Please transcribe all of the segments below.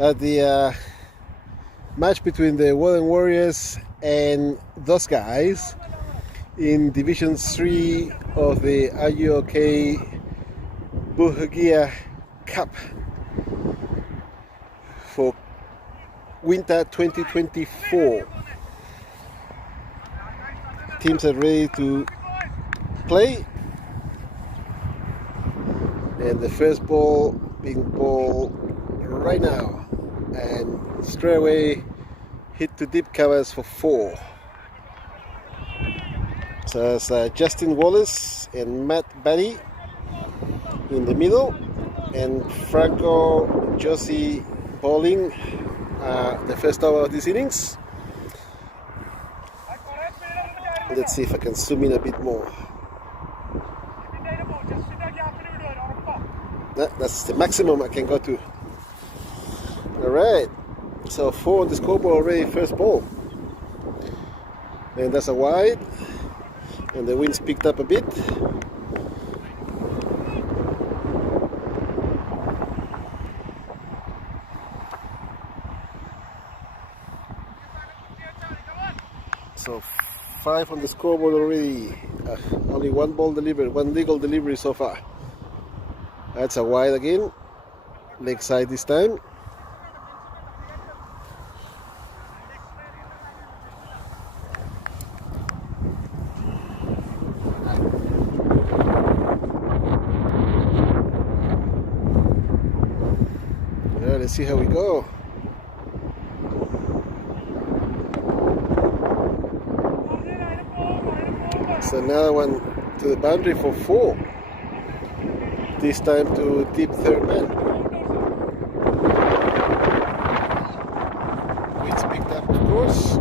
at the match between the Woden Warriors and those guys in Division 3 of the RUOK Buhagiar Cup for winter 2024. Teams are ready to play, and the first ball being balled right now, and straight away hit to deep covers for 4. So it's Justin Wallace and Matt Batty in the middle, and Franco Josie bowling the first over of this innings. Let's see if I can zoom in a bit more. That's the maximum I can go to. Alright, so 4 on the scoreboard already, first ball. And that's a wide, and the wind's picked up a bit. So 5 on the scoreboard already. Only 1 ball delivered, 1 legal delivery so far. That's a wide again, leg side this time. Yeah, let's see how we go. So another one to the boundary for 4. This time to deep third man. It's picked up, of course.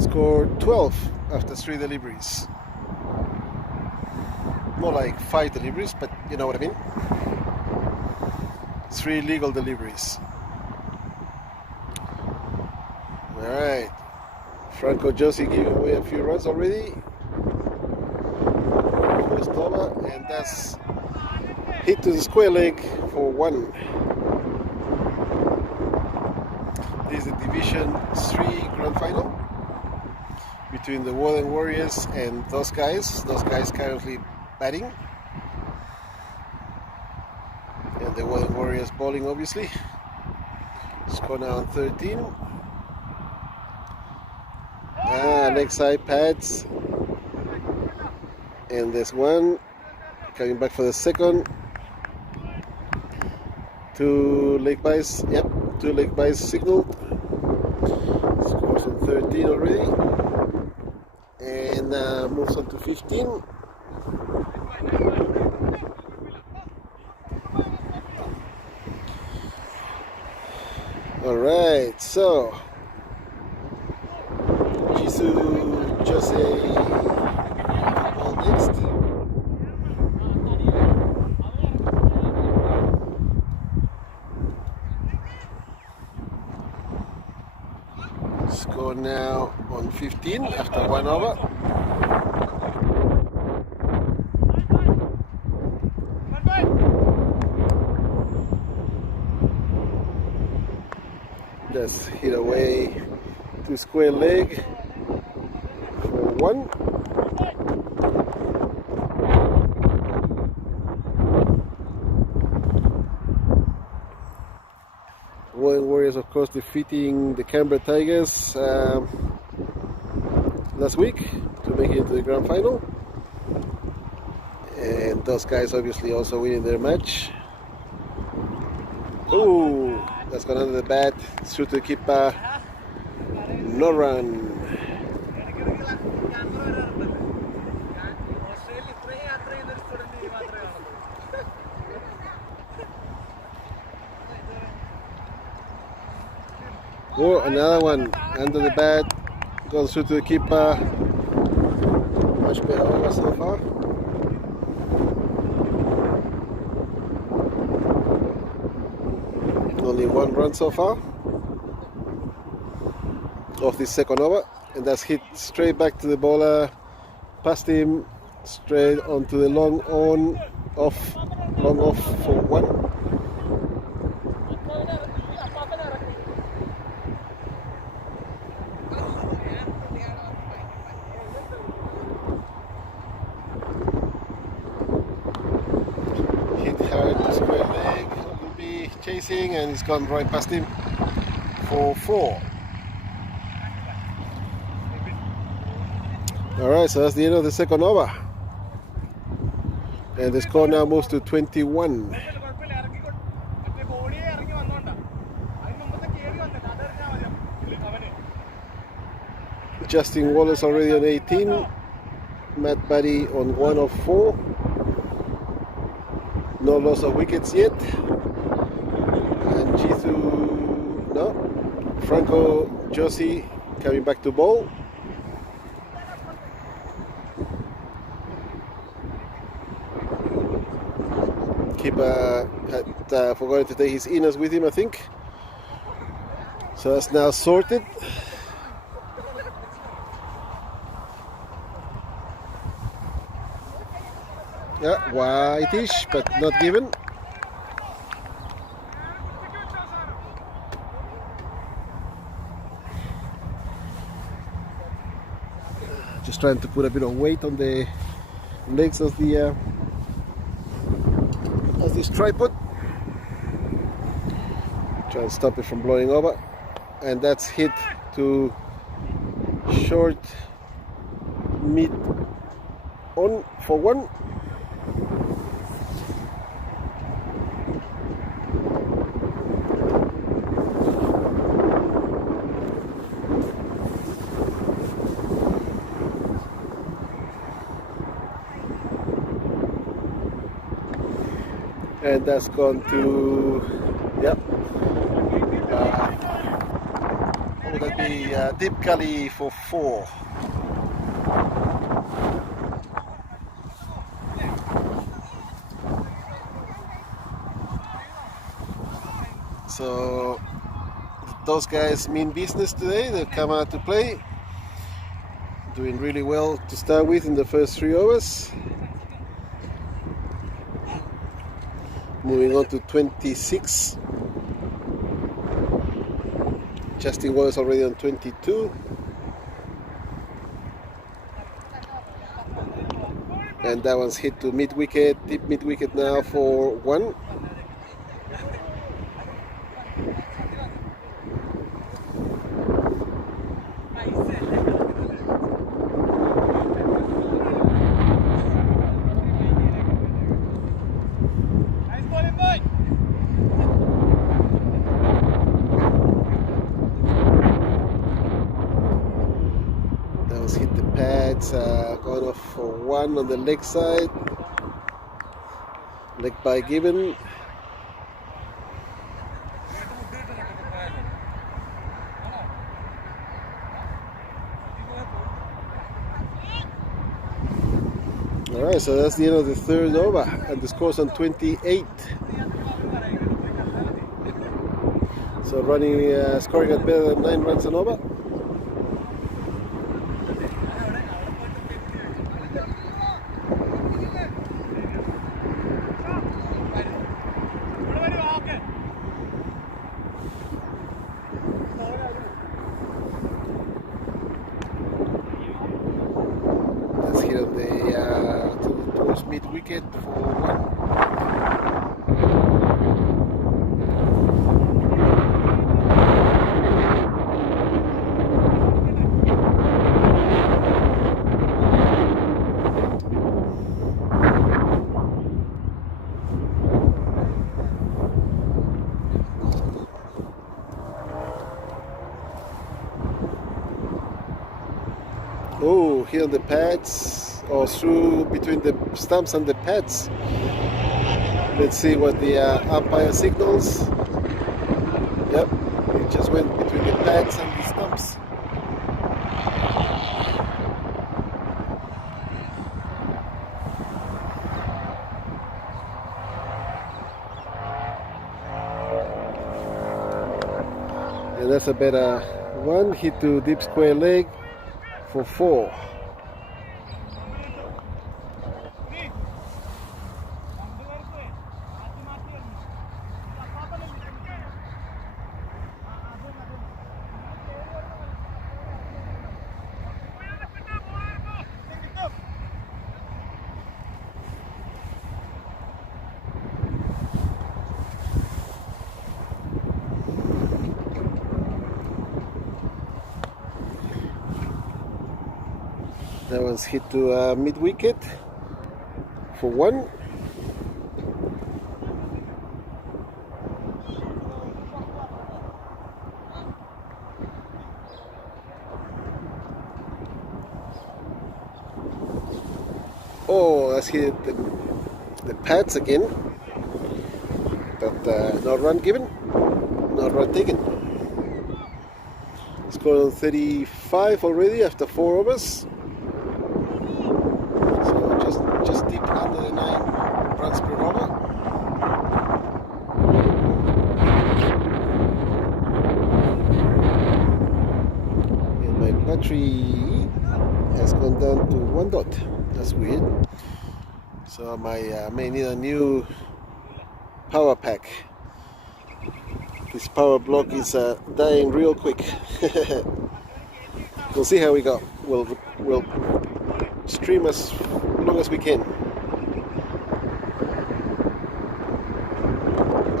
Scored 12 after 3 deliveries. More like 5 deliveries, but you know what I mean. 3 legal deliveries. Alright. Franco Josie giving away a few runs already. First over, and that's hit to the square leg for 1. This is the Division 3 Grand Final between the Woden Warriors and those guys. Those guys currently batting, and the Woden Warriors bowling, obviously. Score now on 13. Next side pads, and there's one coming back for the second. 2 leg byes, yep, 2 leg byes signaled. Scores on 13 already, and moves on to 15. Alright, so Jose ball next. Score now on 15 after 1 over. Just hit away to square leg. 1. Woden Warriors, of course, defeating the Canberra Tigers last week to make it into the grand final, and those guys obviously also winning their match. Ooh, that's gone under the bat, through to the keeper. No run. Oh, another one under the bat, goes through to the keeper. Much better over so far. Only 1 run so far off this second over, and that's hit straight back to the bowler, past him, straight onto the long off for 1. chasing, and he's gone right past him for 4. Alright, so that's the end of the second over. And the score now moves to 21. Justin Wallace already on 18. Matt Barry on 1 of 4. No loss of wickets yet. And Jithu, no. Franco Josie coming back to bowl. Keeper had forgotten to take his inners with him, I think. So that's now sorted. Yeah, whitish, but not given. Just trying to put a bit of weight on the legs of the this tripod. Try and stop it from blowing over. And that's hit to short mid on for 1. And that's gone to, yep, what would that be, Deep Gully for 4. So those guys mean business today. They've come out to play, doing really well to start with in the first 3 overs. Moving on to 26. Justin Wallace already on 22. And that one's hit to mid wicket, deep mid wicket now for 1. Hit the pads, gone off for 1 on the leg side. Leg by given. Alright, so that's the end of the 3rd over, and the score's on 28. So running, scoring at better than 9 runs an over. Towards mid wicket for 1. Oh, here on the pads, or through between the stumps and the pads. Let's see what the umpire signals. Yep, it just went between the pads and the stumps. And that's a better one, hit to deep square leg for 4. That one's hit to mid wicket for 1. Oh, that's hit the pads again, but no run given, no run taken. Scored on 35 already after 4 overs. So just deep under the 9 runs per over. And my battery has gone down to 1 dot. That's weird. So I may need a new power pack. This power block is dying real quick. We'll see how we go. We'll stream as long as we can.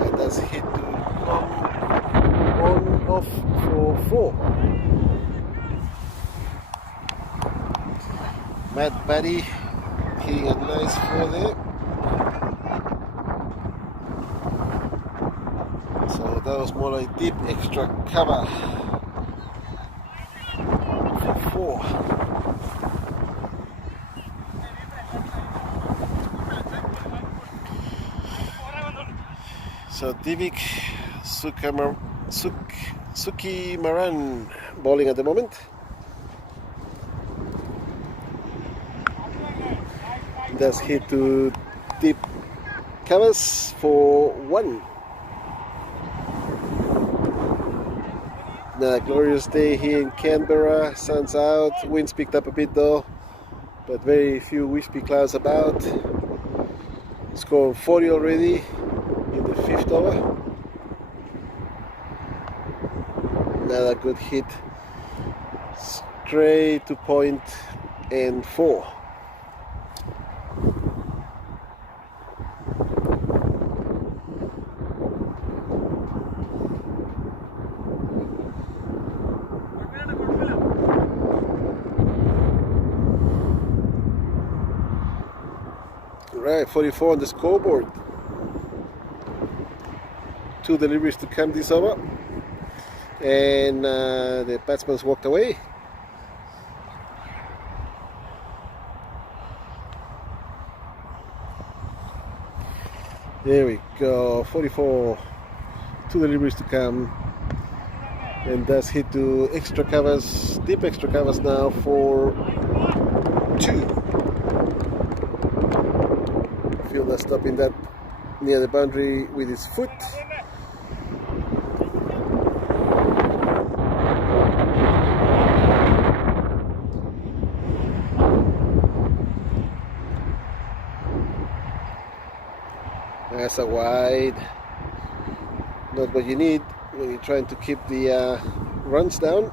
And that's hit to on off for 4. Matt Batty hitting a nice 4 there. So that was more like deep extra cover for 4. So Divik Sukimaran bowling at the moment. That's hit to deep covers for 1. A glorious day here in Canberra. Sun's out, winds picked up a bit though, but very few wispy clouds about. Score 40 already in the 5th over. Another good hit straight to point and 4. Right, 44 on the scoreboard. 2 deliveries to come this over, and the batsman's walked away. There we go, 44, 2 deliveries to come, and that's hit to extra covers, deep extra covers now for 2. Fielder stopping that near the boundary with his foot. That's a wide. Not what you need when you're trying to keep the runs down.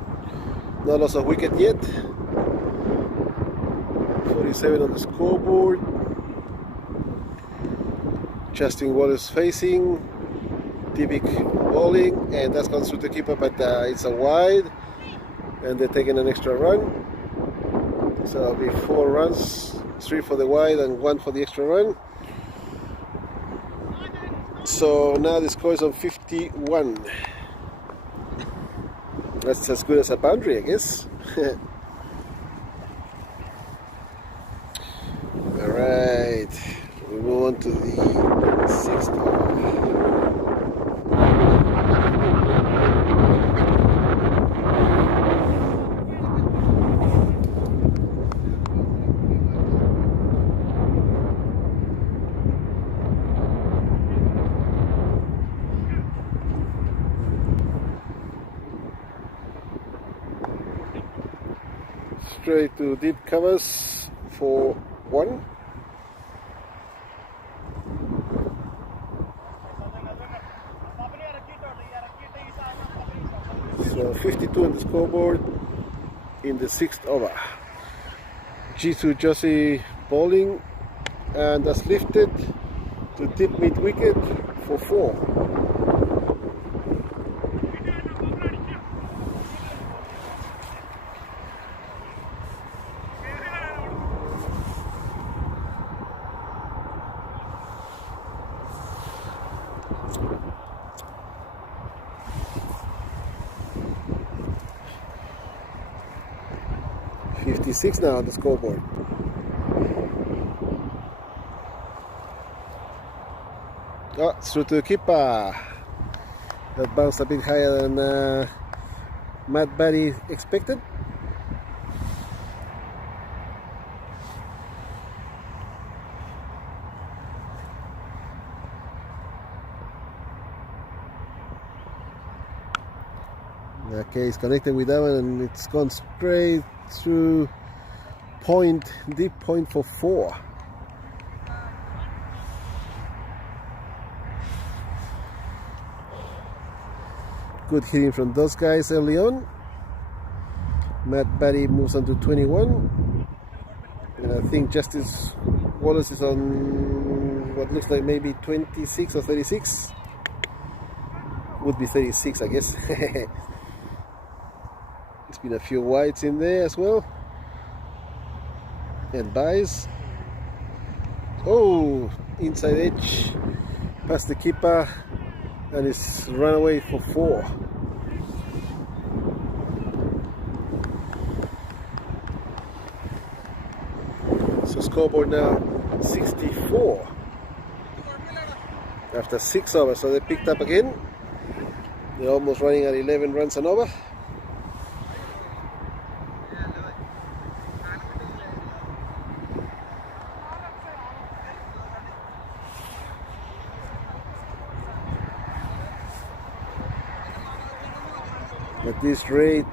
Not lost a wicket yet. 47 on the scoreboard. Justin Wallace facing, Divik bowling, and that's gone through the keeper, but it's a wide, and they're taking an extra run. So it'll be 4 runs, 3 for the wide and 1 for the extra run. So now the score is on 51. That's as good as a boundary, I guess. All right. We move on to the 6th over. Straight to deep covers for 1. So 52 on the scoreboard in the 6th over. Jisoo Joshi bowling, and that's lifted to deep mid wicket for 4. 56 now on the scoreboard. Oh, it's through to the keeper. That bounced a bit higher than Matt Barry expected. Okay, it's connected with that one and it's gone straight through point, deep point for 4. Good hitting from those guys early on. Matt Barry moves on to 21. And I think Justice Wallace is on what looks like maybe 26 or 36. Would be 36, I guess. There's been a few whites in there as well. And buys. Oh, inside edge. Past the keeper. And it's run away for 4. So scoreboard now 64. After 6 overs, so they picked up again. They're almost running at 11 runs and over. At this rate,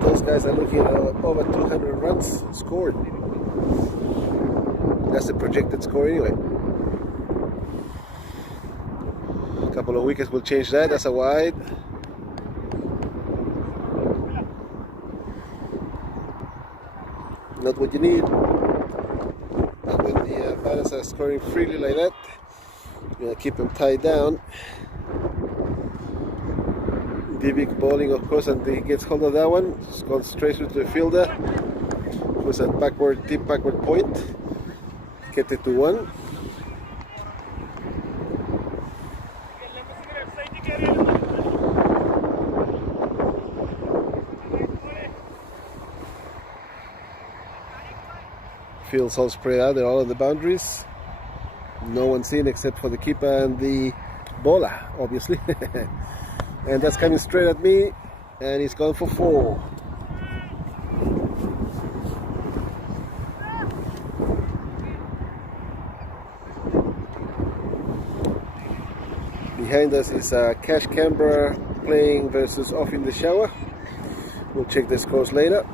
those guys are looking at over 200 runs scored. That's the projected score anyway. A couple of wickets will change that. That's a wide. Not what you need. And when the batters are scoring freely like that, you're going to keep them tied down. Big bowling, of course, and he gets hold of that one. It's gone straight through to the fielder. It was a backward, deep backward point. Kept it to 1. Fields all spread out, they're all on the boundaries. No one's in except for the keeper and the bowler, obviously. And that's coming straight at me, and he's gone for 4. Behind us is Cash Canberra playing versus Off in the Shower. We'll check the scores later.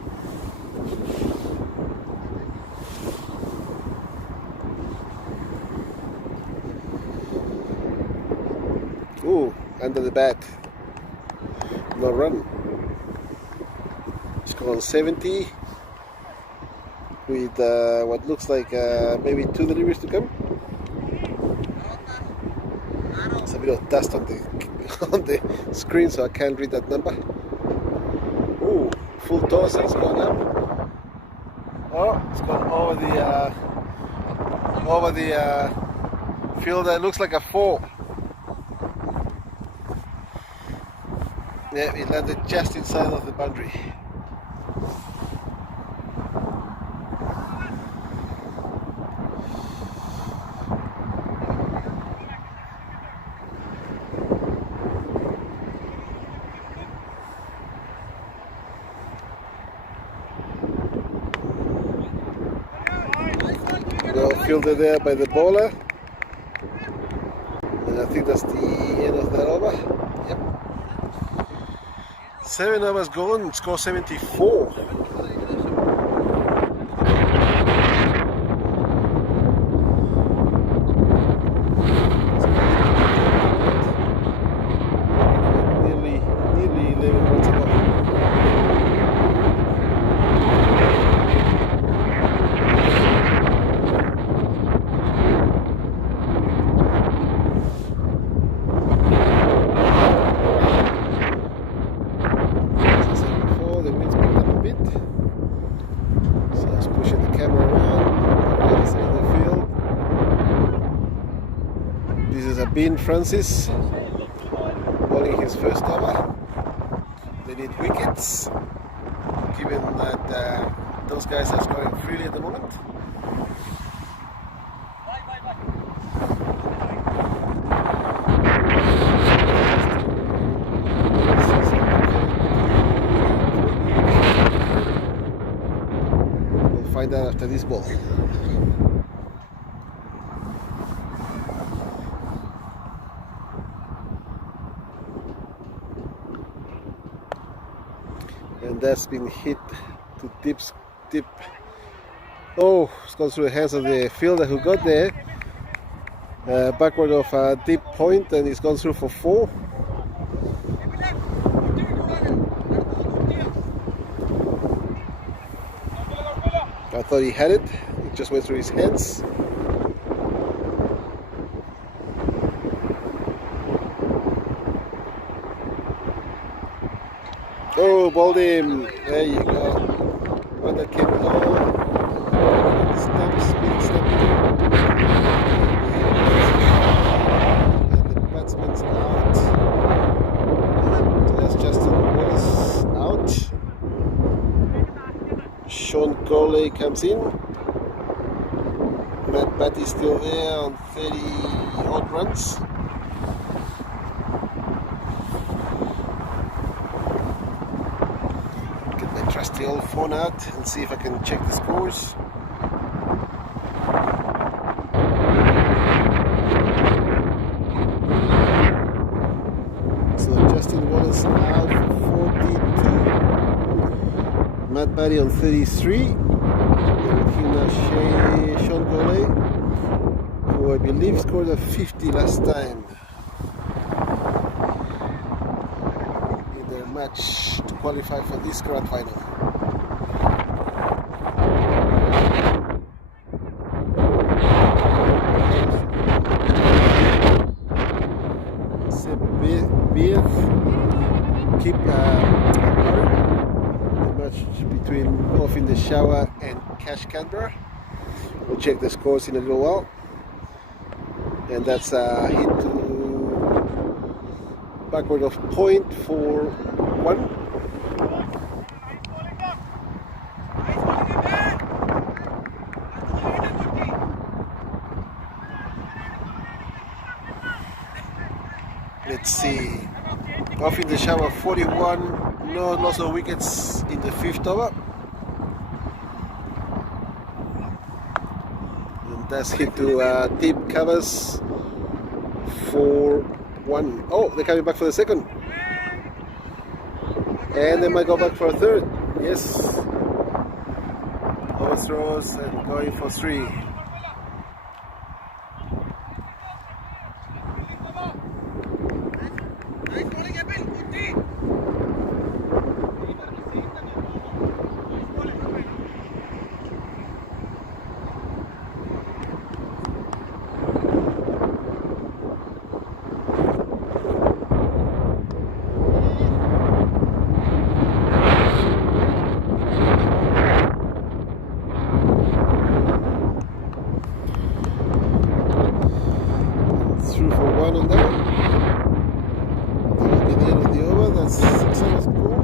Ooh, under the bat. No run. It's gone 70 with what looks like maybe 2 deliveries to come. There's a bit of dust on the screen, so I can't read that number. Ooh, full toss, it's gone up. Oh, it's gone over the fielder. It looks like a 4. Yeah, it landed just inside of the boundary. Well fielded there by the bowler. And I think that's the end of that over. Yep. 7 overs gone, score 74. Nearly 11 runs above. Bean Francis bowling his first over. They need wickets. given that those guys are scoring freely at the moment. We'll find out after this ball. And that's been hit to deep. Oh, it's gone through the hands of the fielder who got there. Backward of a deep point, and it's gone through for 4. I thought he had it. It just went through his hands. Oh, balled him. There you go. One that came low. Spin stump. And the batsman's out. So that's Justin Wallace out. Sean Corley comes in. Matt Batty still there on 30 odd runs. Trusty old phone out and see if I can check the scores. So Justin Wallace out for 42, Matt Barry on 33, and Sean Goley, who I believe scored a 50 last time in their match to qualify for this grand final. Keep the match between Off in the Shower and Cash Canberra. We'll check the scores in a little while. And that's a hit to backward of point for 1. Let's see. Off in the Shower 41, no loss of wickets in the 5th over. And that's hit to deep covers for 1. Oh, they're coming back for the second. And they might go back for a third. Yes. Overthrows and going for 3. Through for 1 on that. That will be the end of the over. That's 6 hours goal.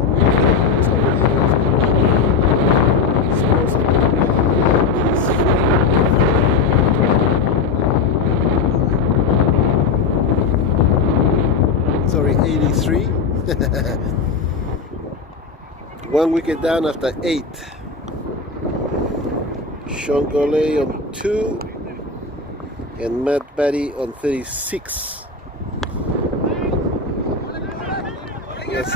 Sorry, 83. 1 wicket down after 8. Sean Goley on 2. And Matt Batty on 36. That's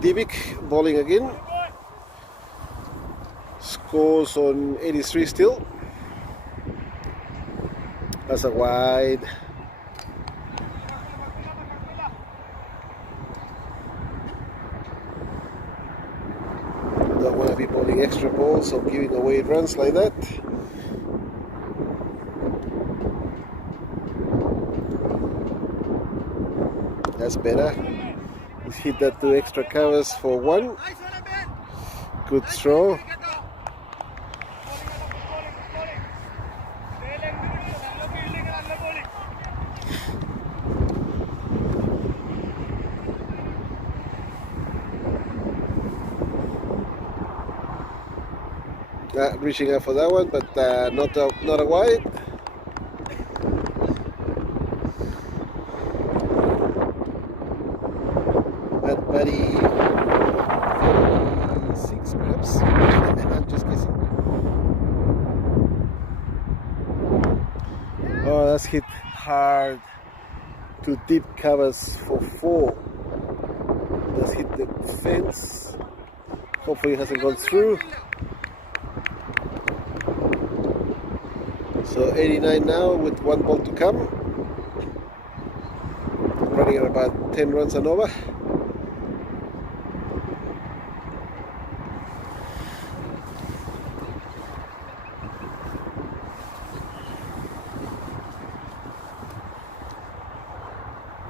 Divic bowling again. Scores on 83 still. That's a wide. Don't want to be bowling extra balls or giving away runs like that. That's better. He's hit that 2 extra covers for 1. Good throw. Reaching out for that one, but not a wide. At Buddy 46 perhaps. I'm just guessing. Oh, that's hit hard to deep covers for 4. That's hit the fence. Hopefully it hasn't gone through. So 89 now with 1 ball to come. Running at about 10 runs and over.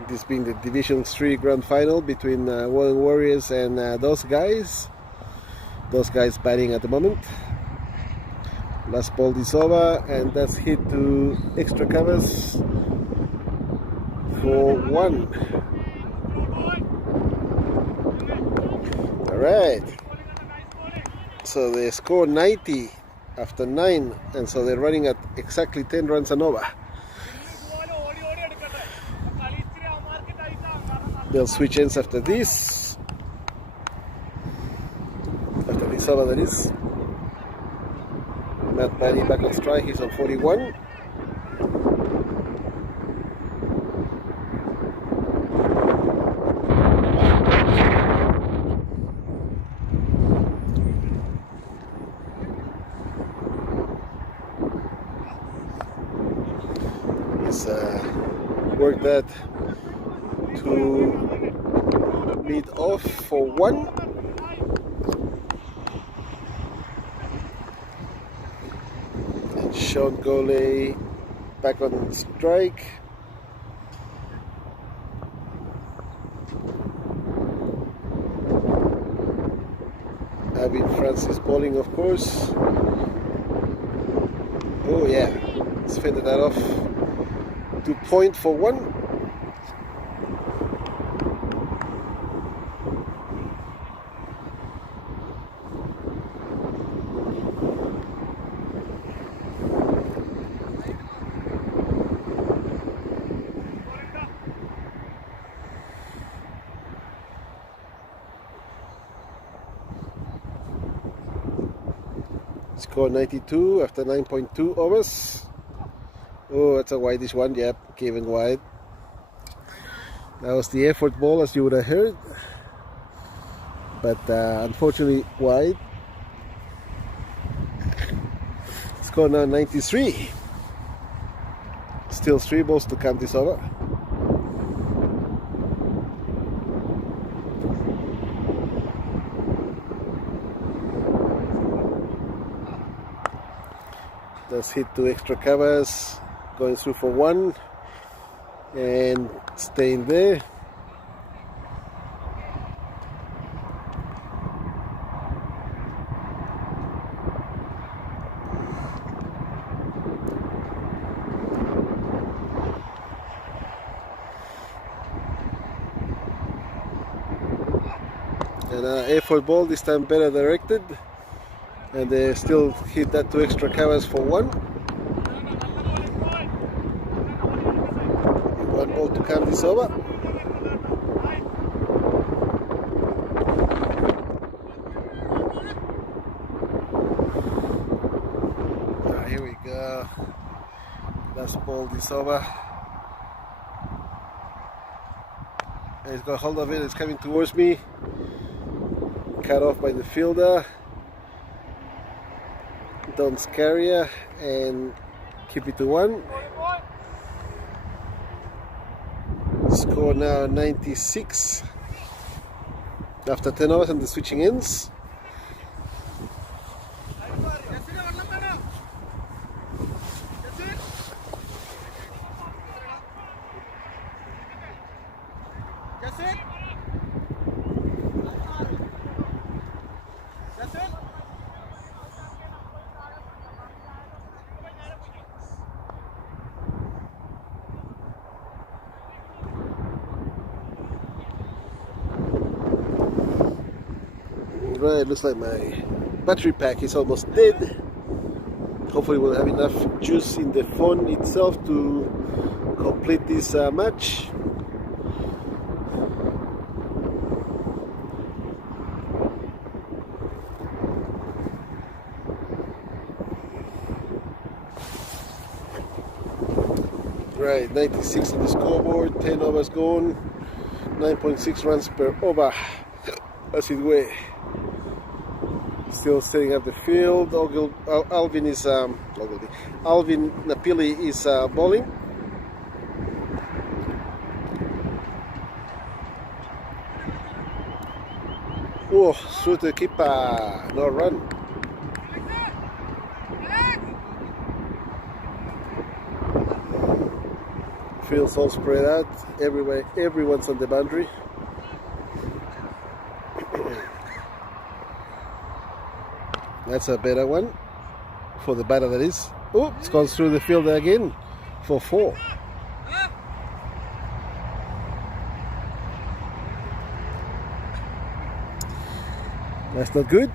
This being the Division 3 Grand Final between Woden Warriors and those guys. Those guys batting at the moment. Last ball is over, and that's hit to extra covers for 1. Alright. So they score 90 after 9, and so they're running at exactly 10 runs and over. They'll switch ends after this. After this over, that is. Matt Barry back on strike, he's on 41. He's worked that to lead off for 1. And Sean Goley back on strike. Abby Francis bowling, of course. Oh yeah, it's fended that off to point for 1. Score 92 after 9.2 overs. Oh, that's a wideish one. Yep, given wide. That was the effort ball, as you would have heard, but unfortunately wide. Score now 93. Still 3 balls to count this over. That's hit to extra covers, going through for 1 and staying there. And effort ball, this time better directed, and they still hit that to extra covers for 1. 1 ball to count this over. Here we go. Last ball this over. And he's got hold of it, it's coming towards me. Cut off by the fielder. Don't scare you and keep it to 1. Score now 96 after 10 overs and the switching ends. Right, looks like my battery pack is almost dead. Hopefully we'll have enough juice in the phone itself to complete this match. Right, 96 on the scoreboard, 10 overs gone, 9.6 runs per over. That's it way. Still setting up the field. Alvin Napili is bowling. Oh, shoot the keeper, no run. Field's all spread out. Everywhere, everyone's on the boundary. That's a better one for the batter, that is. Oh, it's gone through the field again for 4. That's not good.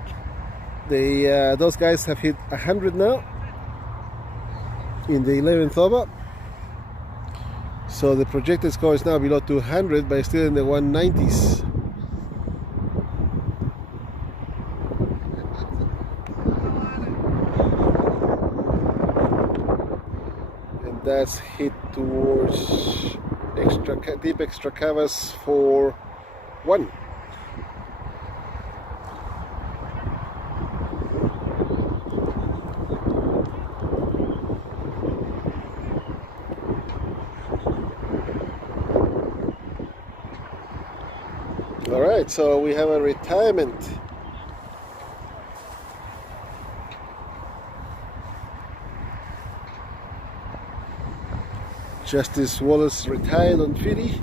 Those guys have hit 100 now in the 11th over. So the projected score is now below 200, but still in the 190s. That's hit towards deep extra covers for 1. All right, so we have a retirement. Justice Wallace retired on 50.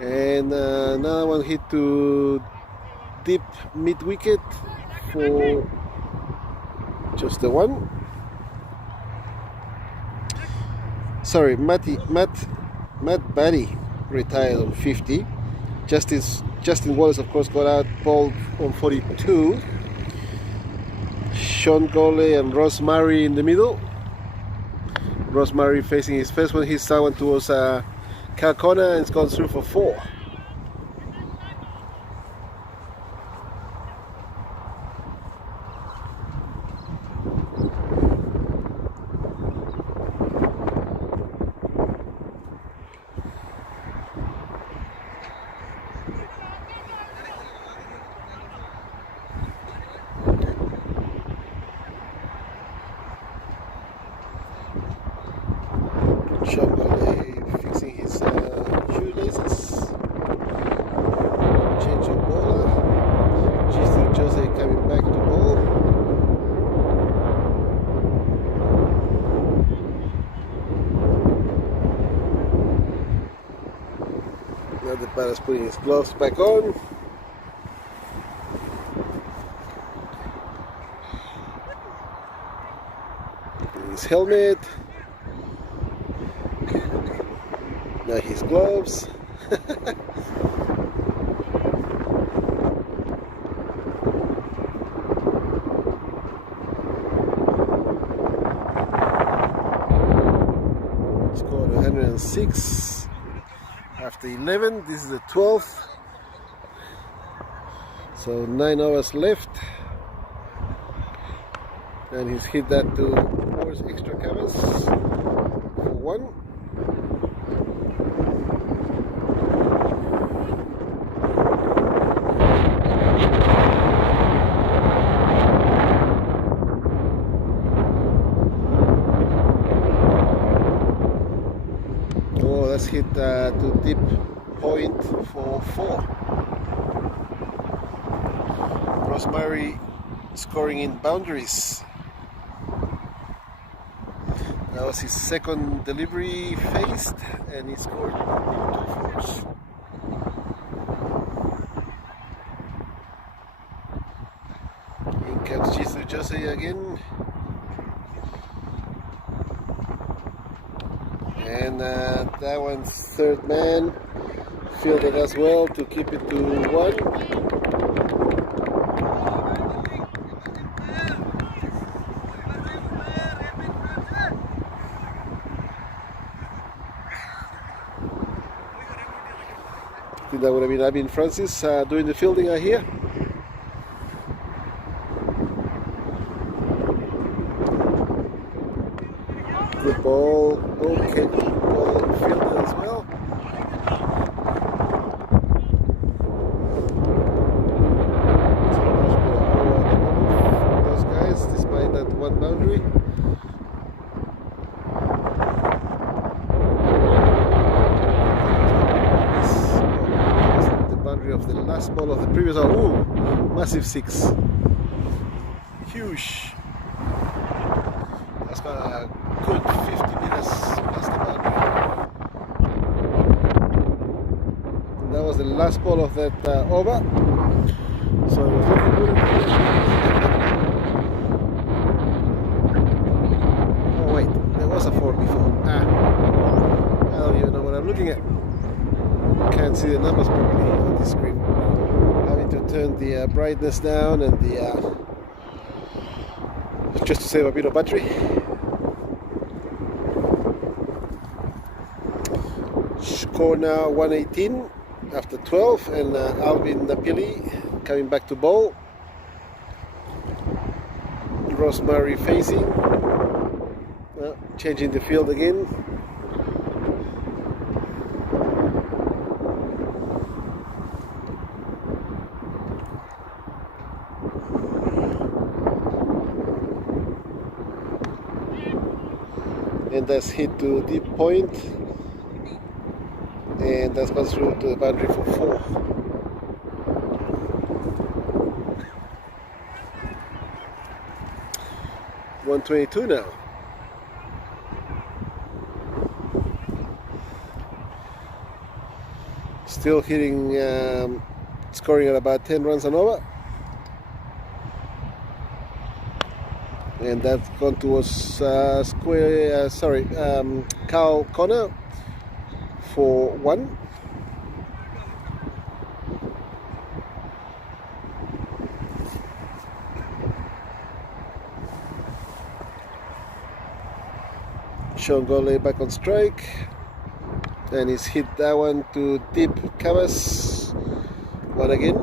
And another one hit to deep mid wicket for just the 1. Sorry, Matt Barry retired on 50. Justin Wallace, of course, got out bowled on 42. Sean Goley and Ross Murray in the middle. Ross Murray facing his first one. His second one towards Cal Connor, and it's gone through for 4. Sean Goley fixing his shoelaces. Change of bowler. Jose coming back to bowl. Now the batter's putting his gloves back on. His helmet. Now his gloves. Scored 106 after 11. This is the 12th. So 9 hours left. And he's hit that towards extra covers for 1. Let's hit to deep point for 4. Ross Murray scoring in boundaries. That was his second delivery faced, and he scored 2 4s. In comes Jose again. And that one's third man, fielded as well to keep it to 1. I think that would have been Abby and Francis doing the fielding out here. Good ball, okay, ball fielded as well. Those guys, despite that one boundary. Of the last ball of the previous hour. Ooh, massive 6. Huge. That's got a good 50 meters past the boundary. And that was the last ball of that over. So it was looking good. Oh wait, there was a 4 before. I don't even know what I'm looking at. Can't see the numbers properly on the screen. Having to turn the brightness down and the just to save a bit of battery. Score now 118 after 12, and Alvin Napili coming back to bowl. Rosemary facing, changing the field again. And that's hit to deep point, and that's gone through to the boundary for 4. $122 now. Still hitting, scoring at about 10 runs and over. And that's gone towards cow corner for 1. Sean Goley back on strike, and he's hit that one to deep covers. 1 again.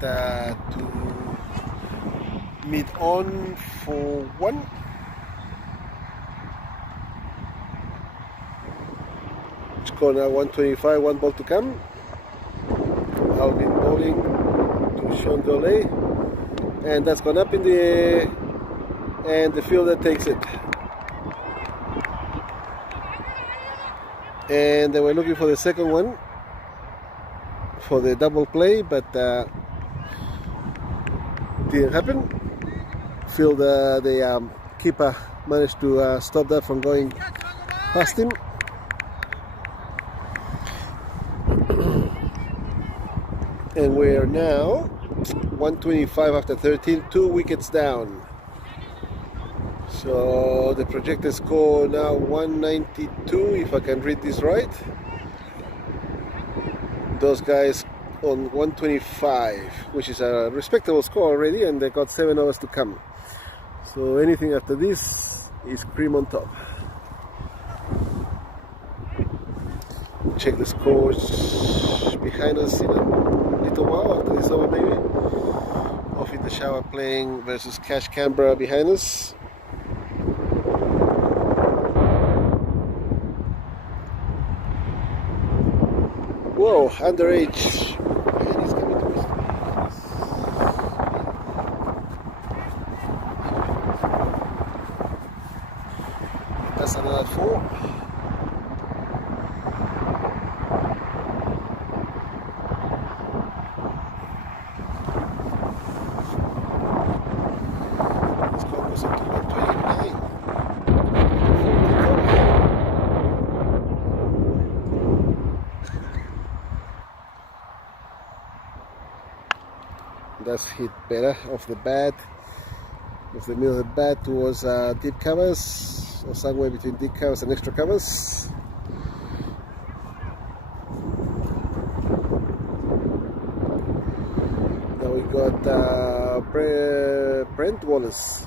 That to mid on for 1. Score now 125, 1 ball to come. Alvin bowling to Sean Goley, and that's gone up in the air, and the fielder takes it. And they were looking for the second one for the double play, but didn't happen. The keeper managed to stop that from going past him. And we're now 125 after 13, 2 wickets down. So the projected score now 192, if I can read this right. Those guys on 125, which is a respectable score already, and they got 7 overs to come. So anything after this is cream on top. Check the scores behind us in a little while after this over, maybe. Off in the shower playing versus Cash Canberra behind us. Whoa, underage. And he's coming to us. That's another 4. Let's go up to 129. That's hit better off the bat, off the middle of the bat towards deep covers, or somewhere between deep covers and extra covers. Brent Wallace.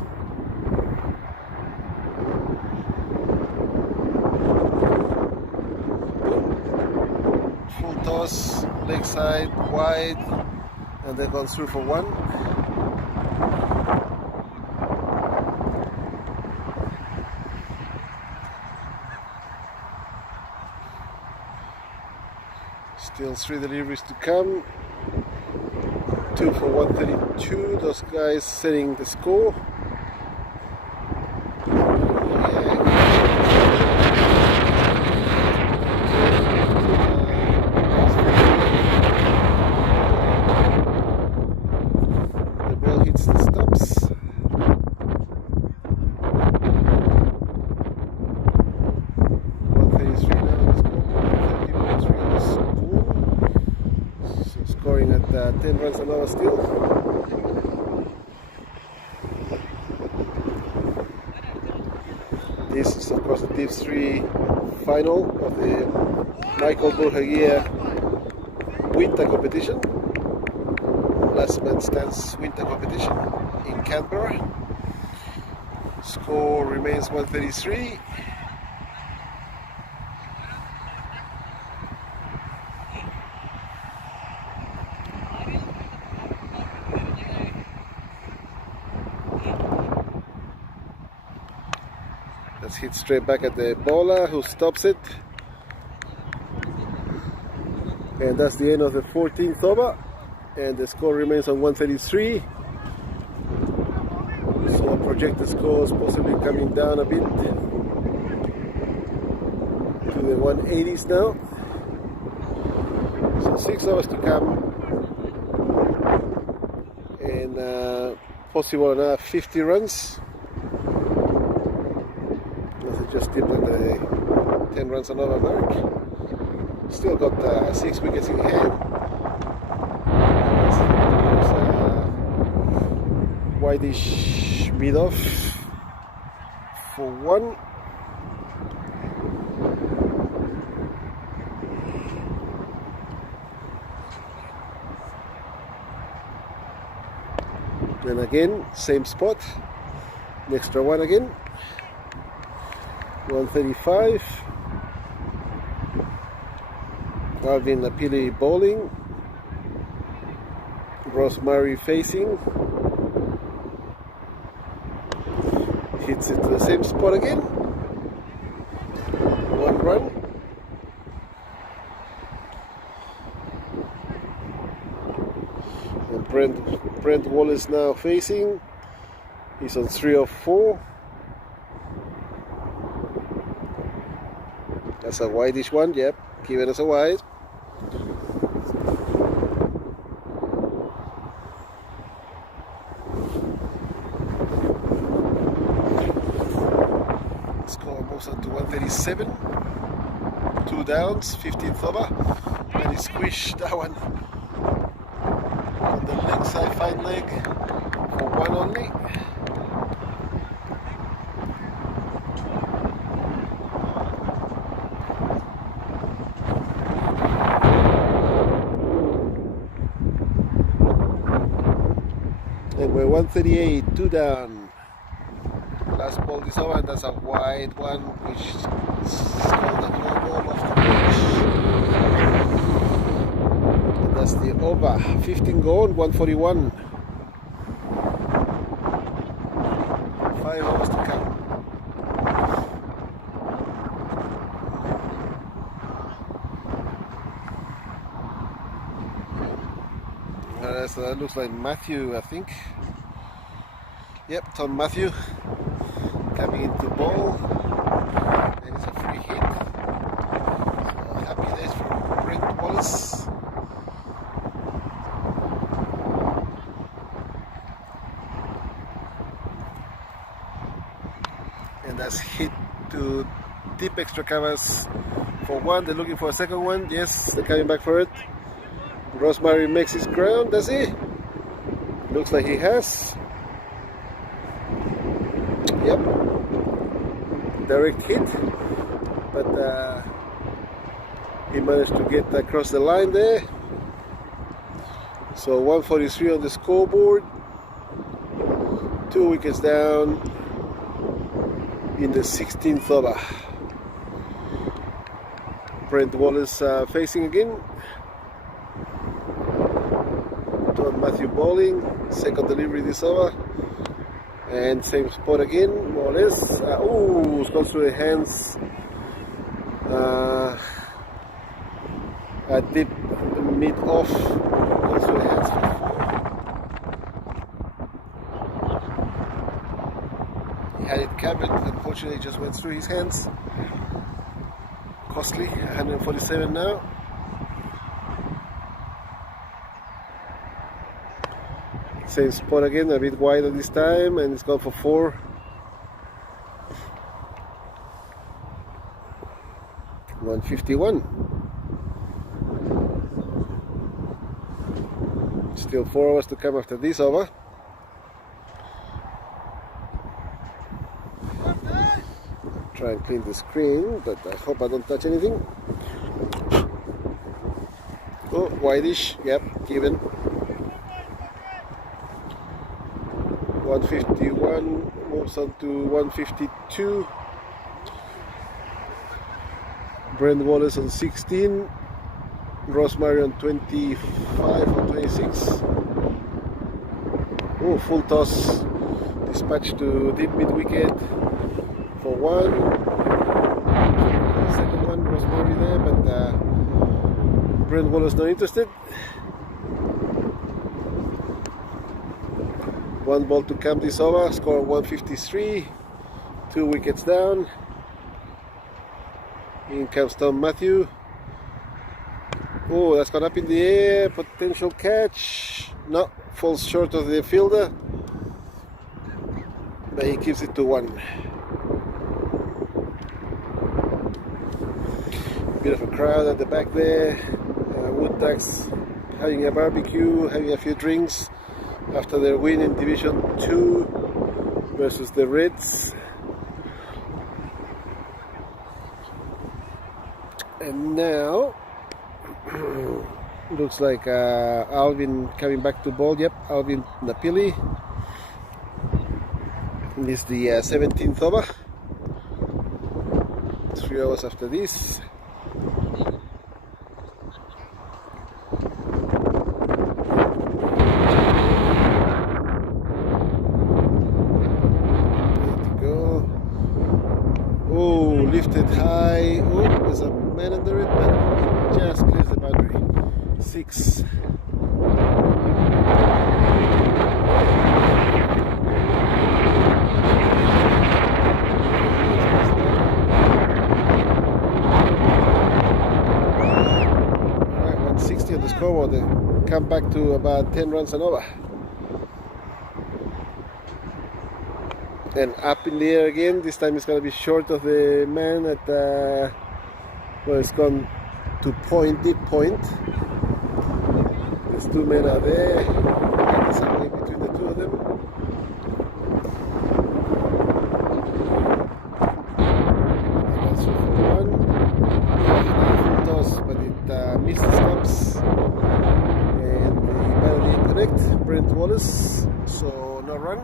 Full toss, leg side, wide, and then goes through for one. Still 3 deliveries to come. 2 for 132. Those guys setting the score. The ball hits the stops. Scoring at 10 runs an hour still. This is of course the Div 3 final of the Michael Buhagiar winter competition. Last man stands winter competition in Canberra. Score remains 133. Let's hit straight back at the bowler who stops it. And that's the end of the 14th over. And the score remains on 133. So projected scores possibly coming down a bit to the 180s now. So 6 overs to come. And possible another 50 runs. Just dipped at the 10 runs an over mark. Still got 6 wickets in hand. Whitish mid off for one. Then again, same spot. An extra one again. 135. Alvin Apili bowling. Rosemary facing. Hits it to the same spot again. 1 run. And Brent Wallace now facing. He's on 3 of 4. That's a wideish one, yep, give it as a wide. Score moves on to 137. 2 downs, 15th over. And he squished that one on the leg side, fine leg, for 1 only. And we're 138, 2 down. Last ball is over, and that's a wide one, which is called a no ball off the pitch. And that's the over. 15 gone, 141. 5 overs to come. So that looks like Matthew, I think. Yep, Tom Matthew coming into ball, and it's a free hit. So happy days for Brent Wallace. And that's hit to deep extra covers for 1. They're looking for a second one. Yes, they're coming back for it. Rosemary makes his ground, does he? Looks like he has. Yep. Direct hit. But he managed to get across the line there. So 143 on the scoreboard. 2 wickets down in the 16th over. Brent Wallace facing again. Don Matthew bowling, second delivery this over. And same spot again, more or less. It's gone through the hands. A dip mid off. Gone through the hands. He had it covered, unfortunately, it just went through his hands. Costly, 147 now. Same spot again, a bit wider this time, and it's gone for 4. $151. Still 4 hours to come after this over. Try and clean the screen, but I hope I don't touch anything. Oh, whitish, yep, given. 151 moves on to 152. Brent Wallace on 16. Rosemary on 25 or 26. Oh, full toss. Dispatch to deep mid wicket for 1. Second one, Rosemary there, but Brent Wallace not interested. 1 ball to come this over, score 153, 2 wickets down. In comes Tom Matthew. Oh, that's gone up in the air, potential catch. No, falls short of the fielder. But he keeps it to 1. Bit of a crowd at the back there. Wood Ducks having a barbecue, having a few drinks after their win in Division 2 versus the Reds. And now looks like Alvin coming back to bowl. Yep, Alvin Napili. This is the 17th over. 3 hours after this. Lifted high. Oh, there's a man under it, but it just clears the boundary. 6. Alright, 160 on the scoreboard. They come back to about 10 runs and over. And up in the air again. This time it's going to be short of the man at well, it's gone to point, deep point. There's 2 men out there. There's something between the 2 of them. That's for 1. Full toss, but it missed the stumps. And the badly incorrect. Brent Wallace. So no run.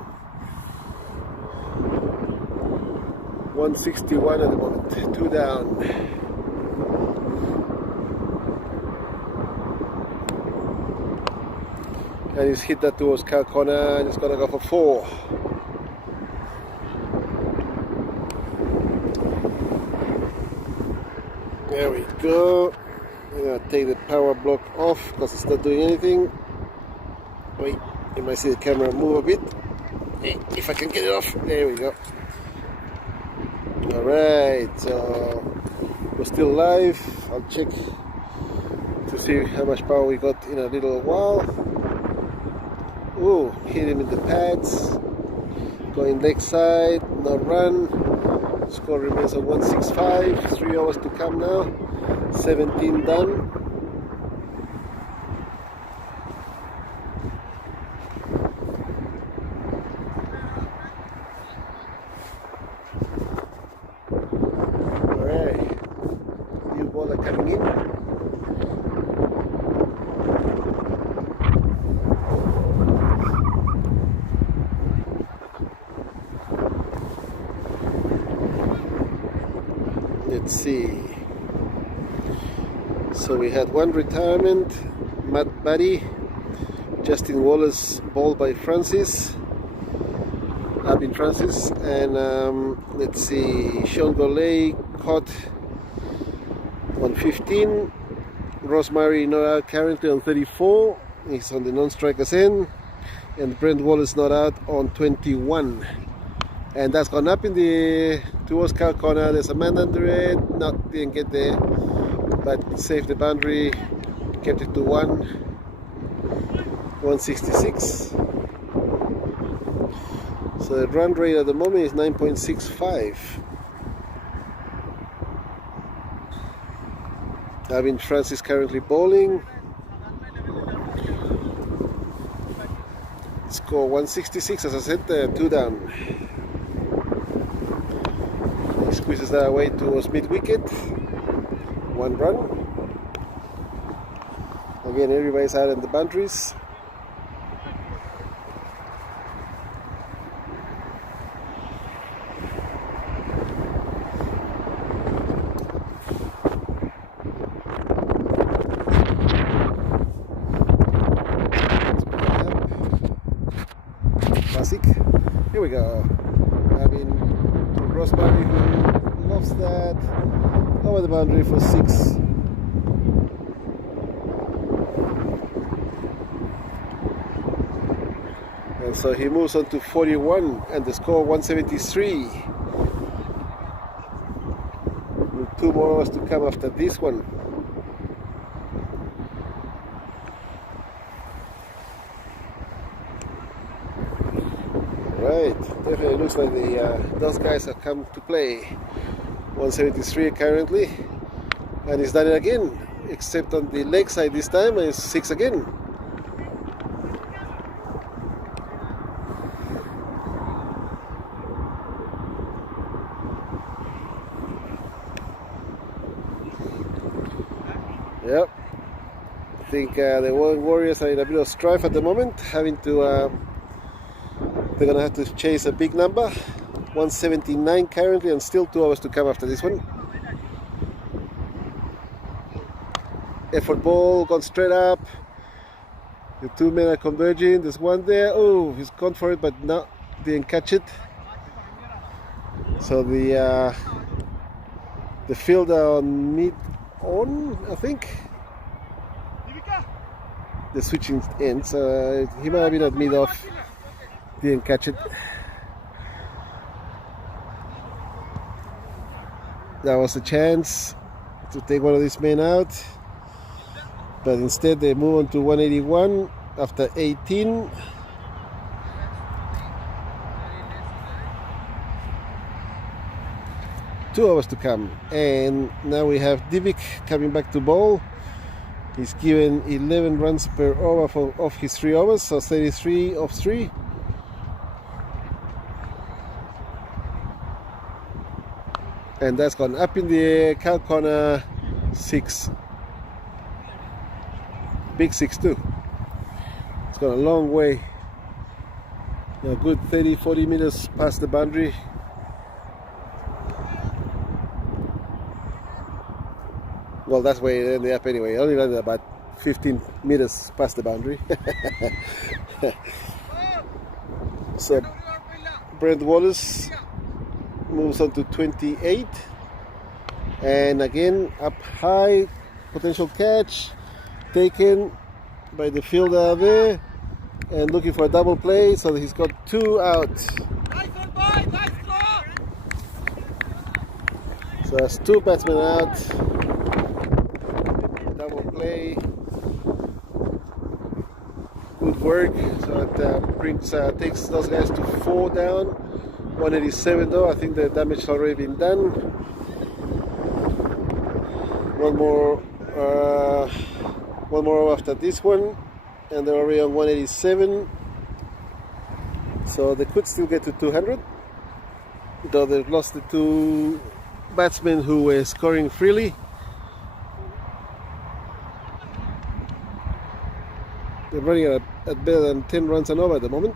161 at the moment, 2 down. And he's hit that towards Cal Connor and he's gonna go for 4. There we go. I'm gonna take the power block off because it's not doing anything. Wait, you might see the camera move a bit. Hey, if I can get it off, there we go. Alright, so we're still live. I'll check to see how much power we got in a little while. Oh, hit him in the pads. Going leg side, no run. Score remains at 165. 3 hours to come now. 17 done. Coming in. Let's see. So we had one retirement, Matt Barry, Justin Wallace, ball by Francis, Abin Francis, and let's see, Sean Golay caught on 15, Rosemary not out currently on 34, he's on the non-strikers end, and Brent Wallace not out on 21. And that's gone up in the towards Cal corner. There's a man under it, didn't get there, but saved the boundary, kept it to 166. So the run rate at the moment is 9.65. Avin Francis currently bowling. Score 166, as I said, 2 down. He squeezes that away towards mid-wicket. 1 run. Again, everybody's out in the boundaries. Classic. Here we go. I mean, Rosemary, who loves that, over the boundary for 6. And so he moves on to 41, and the score 173. With 2 more overs to come after this one. Right, definitely looks like those guys have come to play. 173 currently, and he's done it again, except on the leg side this time, and it's 6 again. Yep, I think the Warriors are in a bit of strife at the moment, having to. They're going to have to chase a big number. 179 currently, and still 2 hours to come after this one. Effort ball, gone straight up. The 2 men are converging. There's one there. Oh, he's gone for it, but no, didn't catch it. So the fielder on mid-on, I think. The switching ends. He might have been at mid-off. Didn't catch it. That was a chance to take one of these men out, but instead they move on to 181 after 18. Two hours to come, and now we have Divic coming back to bowl. He's given 11 runs per over of his 3 overs, so 33 of 3. And that's gone up in the cow corner, 6. Big 6 too. It's gone a long way. A good 30-40 meters past the boundary. Well, that's where it ended up anyway. It only landed about 15 meters past the boundary. So Brent Wallace moves on to 28, and again up high, potential catch taken by the fielder there, and looking for a double play, so he's got 2 out. So that's 2 batsmen out. Double play, good work. So that takes those guys to 4 down. 187 though, I think the damage has already been done. One more after this one, and they're already on 187. So they could still get to 200, though they've lost the 2 batsmen who were scoring freely. They're running at better than 10 runs an over at the moment.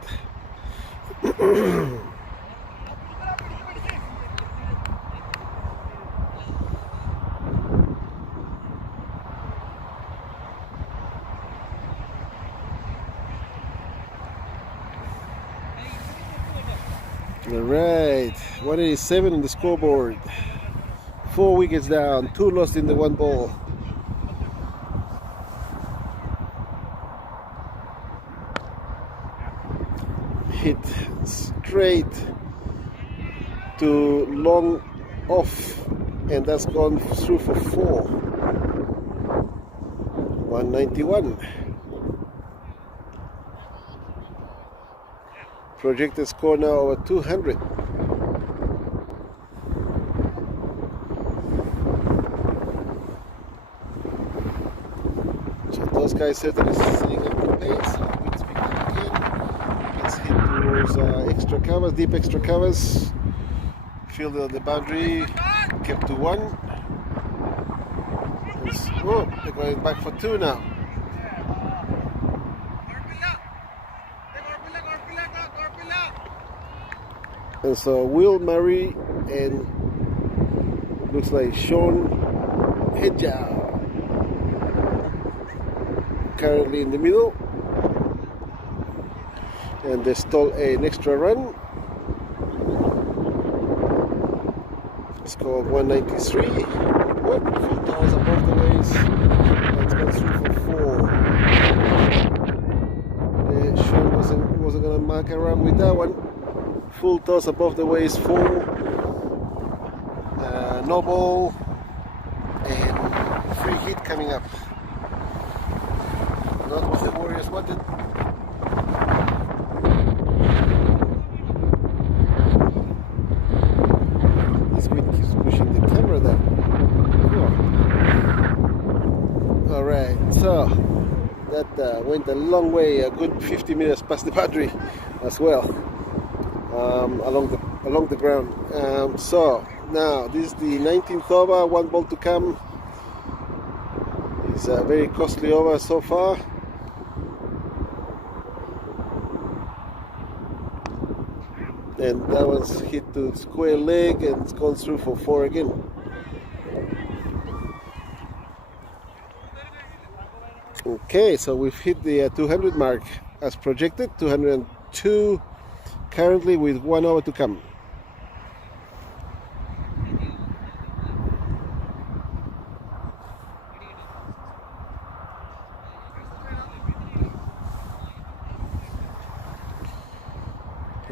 Alright, 187 on the scoreboard. 4 wickets down, 2 lost in the 1 ball. Hit straight to long off, and that's gone through for 4. 191. Projected score now over 200. So those guys certainly sitting up the pace. Wind speaking again. Let's hit towards extra covers, deep extra covers. Fielded on the boundary, kept to 1. Oh, they're going back for 2 now. And so Will Murray and looks like Sean Hedja currently in the middle, and they stole an extra run. Scored 193. What? 4 towers above the waist. It's gone through for 4. Sean wasn't gonna mark around with that one. Full toss above the waist, 4. No ball, and free hit coming up. Not what the Warriors wanted. This wind keeps pushing the camera down. Oh. Alright, so that went a long way, a good 50 meters past the boundary as well. Along the ground. So now this is the 19th over, 1 ball to come. It's a very costly over so far. And that one's hit to square leg and it's gone through for 4 again. Okay, so we've hit the 200 mark as projected, 202 currently with 1 over to come.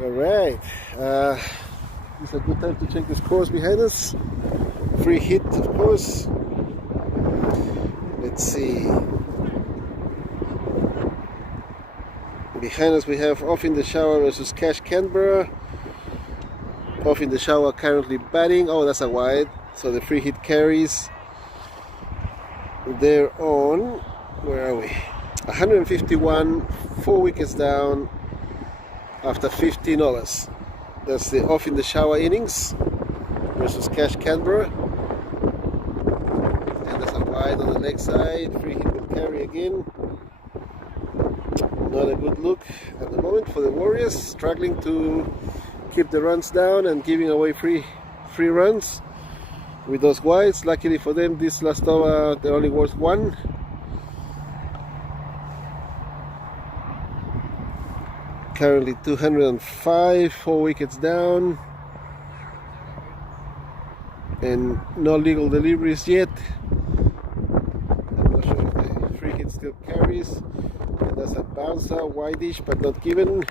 Alright, it's a good time to check the scores behind us. Free hit, of course. Let's see. Behind us we have Off in the Shower versus Cash Canberra. Off in the Shower currently batting. Oh, that's a wide. So the free hit carries. They're on, where are we? 151, 4 wickets down after 15 overs. That's the Off in the Shower innings versus Cash Canberra. And there's a wide on the leg side. Free hit will carry again. Not a good look at the moment for the Warriors, struggling to keep the runs down and giving away free runs with those wides. Luckily for them, this last over they're only worth 1. Currently 205, 4 wickets down, and no legal deliveries yet. I'm not sure if the free hit still carries. And that's a bouncer, wideish, but not given.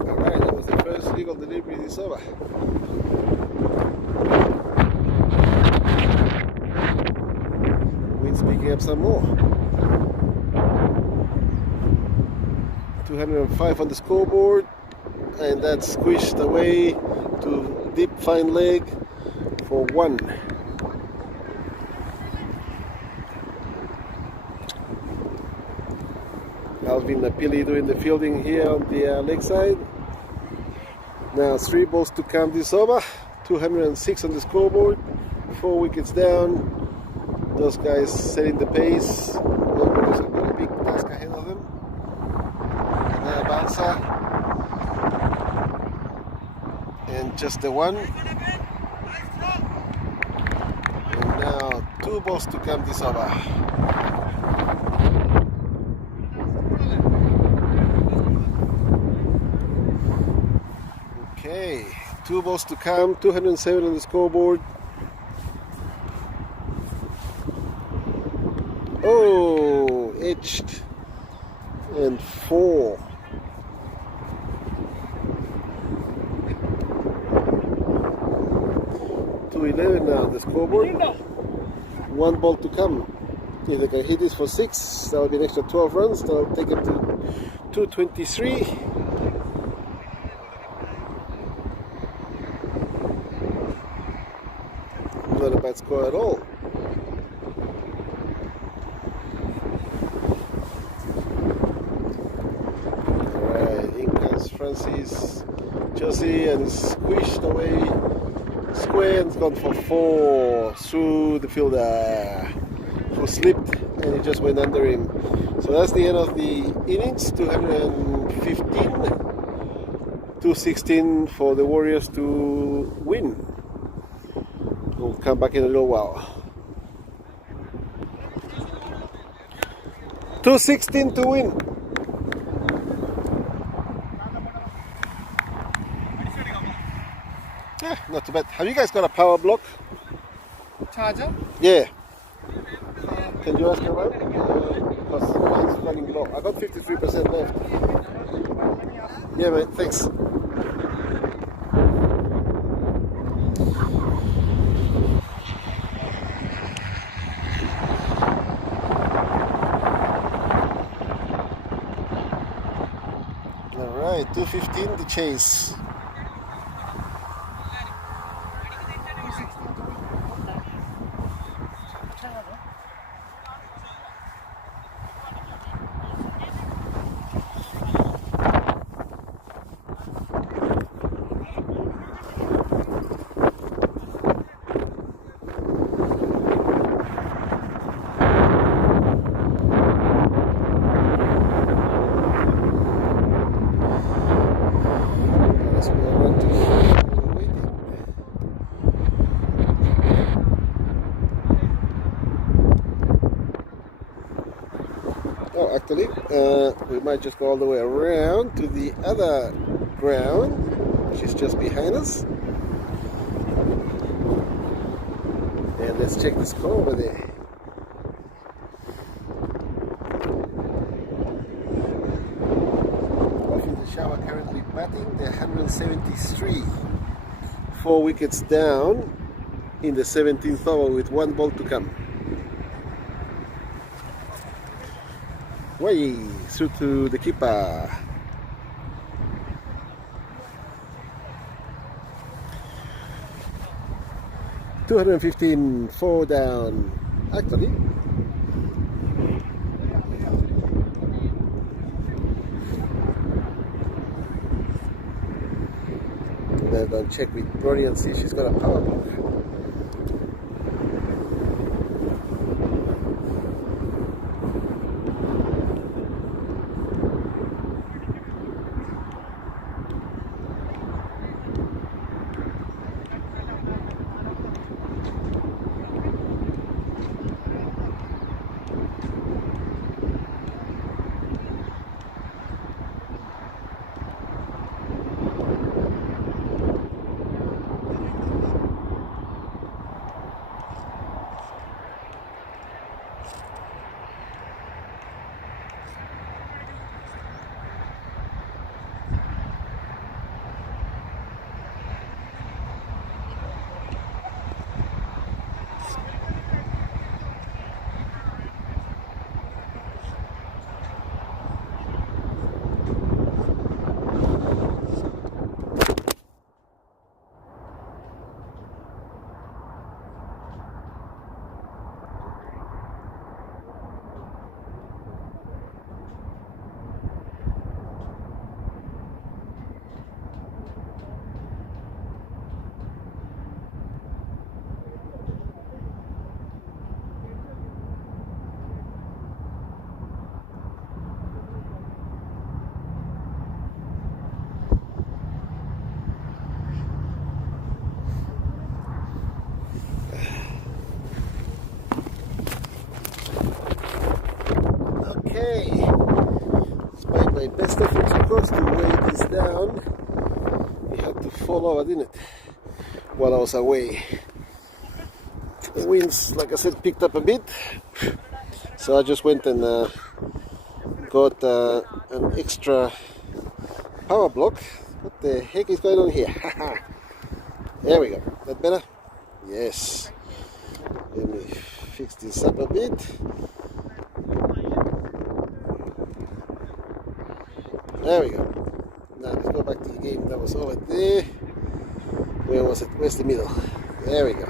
Alright, that was the first legal delivery this over. Wind's picking up some more. 205 on the scoreboard, and that's squished away to deep fine leg for 1. Alvin Napili doing the fielding here on the leg side. Now 3 balls to come this over, 206 on the scoreboard, 4 wickets down. Those guys setting the pace. Nobody's got a big task ahead of them. Another bouncer. And just the 1. And now 2 balls to come this over. Okay, 2 balls to come, 207 on the scoreboard. Oh, edged. And 4. 211 now on the scoreboard. 1 ball to come. If they can hit this for 6, that will be an extra 12 runs. That will take them to 223. Not a bad score at all. Alright, in comes Francis Josie and squished away square and gone for 4 through the fielder, who slipped and it just went under him. So that's the end of the innings. 215, 216 for the Warriors to win. We'll come back in a little while. 216 to win. Yeah, not too bad. Have you guys got a power block? Charger? Yeah. Can you ask around? Because mine's running low. I got 53% left. Yeah, mate, thanks. Alright, 215 the chase. Oh, actually, we might just go all the way around to the other ground, which is just behind us. And let's check the score over there. Off in the shower, currently batting. They're 173. 4 wickets down in the 17th over with 1 ball to come. Way through to the keeper. $215, 4 down. Actually, they're going to check with Bronny and see if she's got a power block. Okay, despite my best efforts of course to weigh this down, we had started to fall over, didn't it? While I was away. The winds, like I said, picked up a bit. So I just went and got an extra power block. What the heck is going on here? There we go. That better? Yes. Let me fix this up a bit. There we go. Now let's go back to the game that was over there. Where was it? Where's the middle? There we go.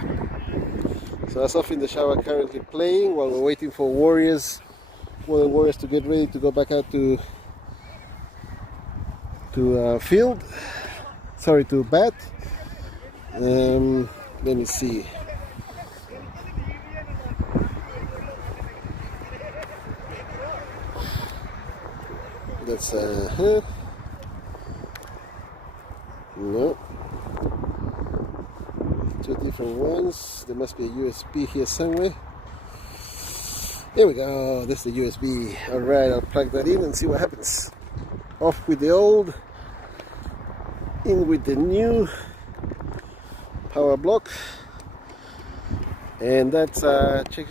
So I was off in the shower currently playing while we're waiting for Woden Warriors to get ready to go back out to field. Sorry, to bat. Let me see. That's no. Two different ones. There must be a USB here somewhere. There we go. That's the USB. Alright, I'll plug that in and see what happens. Off with the old, in with the new power block. And that's check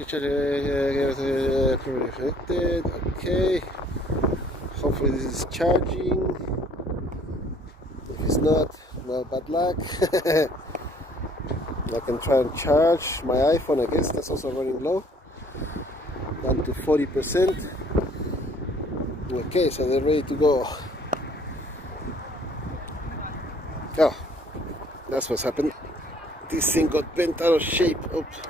connected. Okay. Hopefully this is charging. If it's not, well, bad luck. I can try and charge my iPhone, I guess. That's also running low. Down to 40%. Okay, so they're ready to go. Oh, that's what's happened. This thing got bent out of shape. Oops.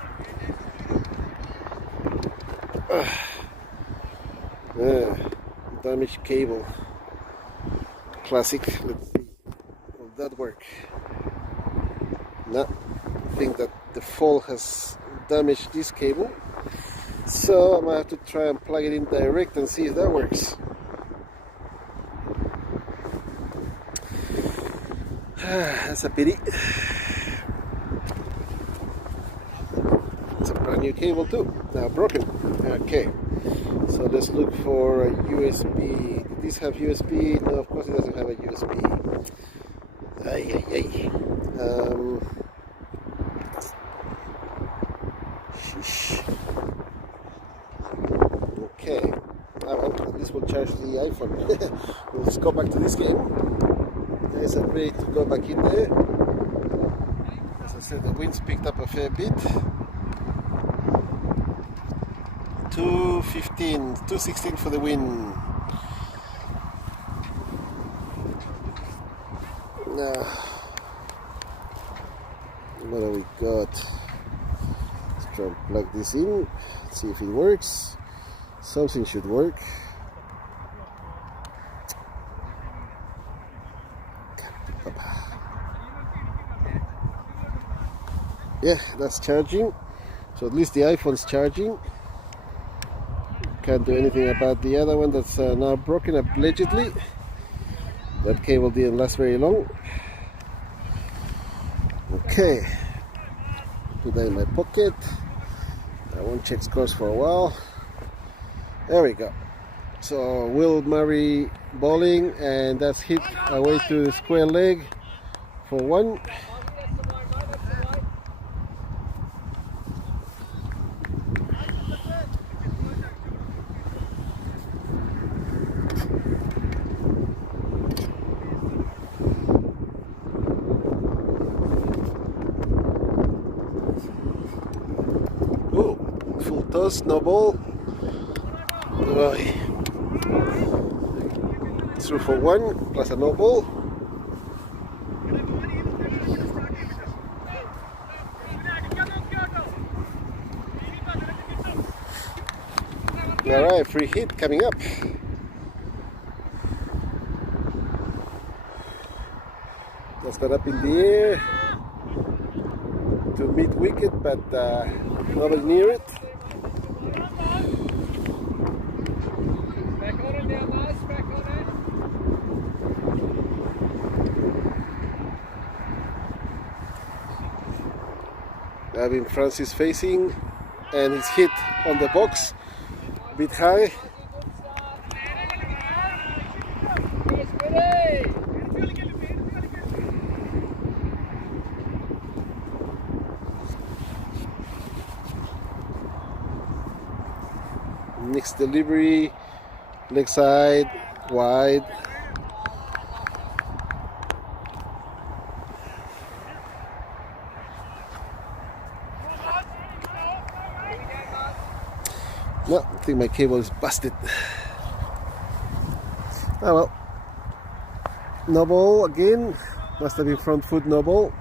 Damaged cable. Classic. Let's see. Will that work? No. I think that the fall has damaged this cable. So I'm gonna have to try and plug it in direct and see if that works. That's a pity. It's a brand new cable too. Now broken. Okay. So let's look for a USB. Did this have USB? No, of course it doesn't have a USB. Sheesh. Okay. Well, at least we'll charge the iPhone. We'll just go back to this game. Guys are ready to go back in there. As I said, the winds picked up a fair bit. 215, 216 for the win. Now, what do we got? Let's try and plug this in, see if it works. Something should work. Yeah, that's charging. So at least the iPhone's charging. Can't do anything about the other one that's now broken up allegedly. That cable didn't last very long. Okay, put that in my pocket. I won't check scores for a while. There we go. So Will Murray bowling, and that's hit away to square leg for one. No ball. Through for one, plus a no ball. Alright, free hit coming up. Just got up in the air to mid wicket, but nobody near it. Having Francis facing, and it's hit on the box, a bit high. 6 delivery, leg side, wide. No, I think my cable is busted. Oh well. No ball again. Must have been front foot, no ball.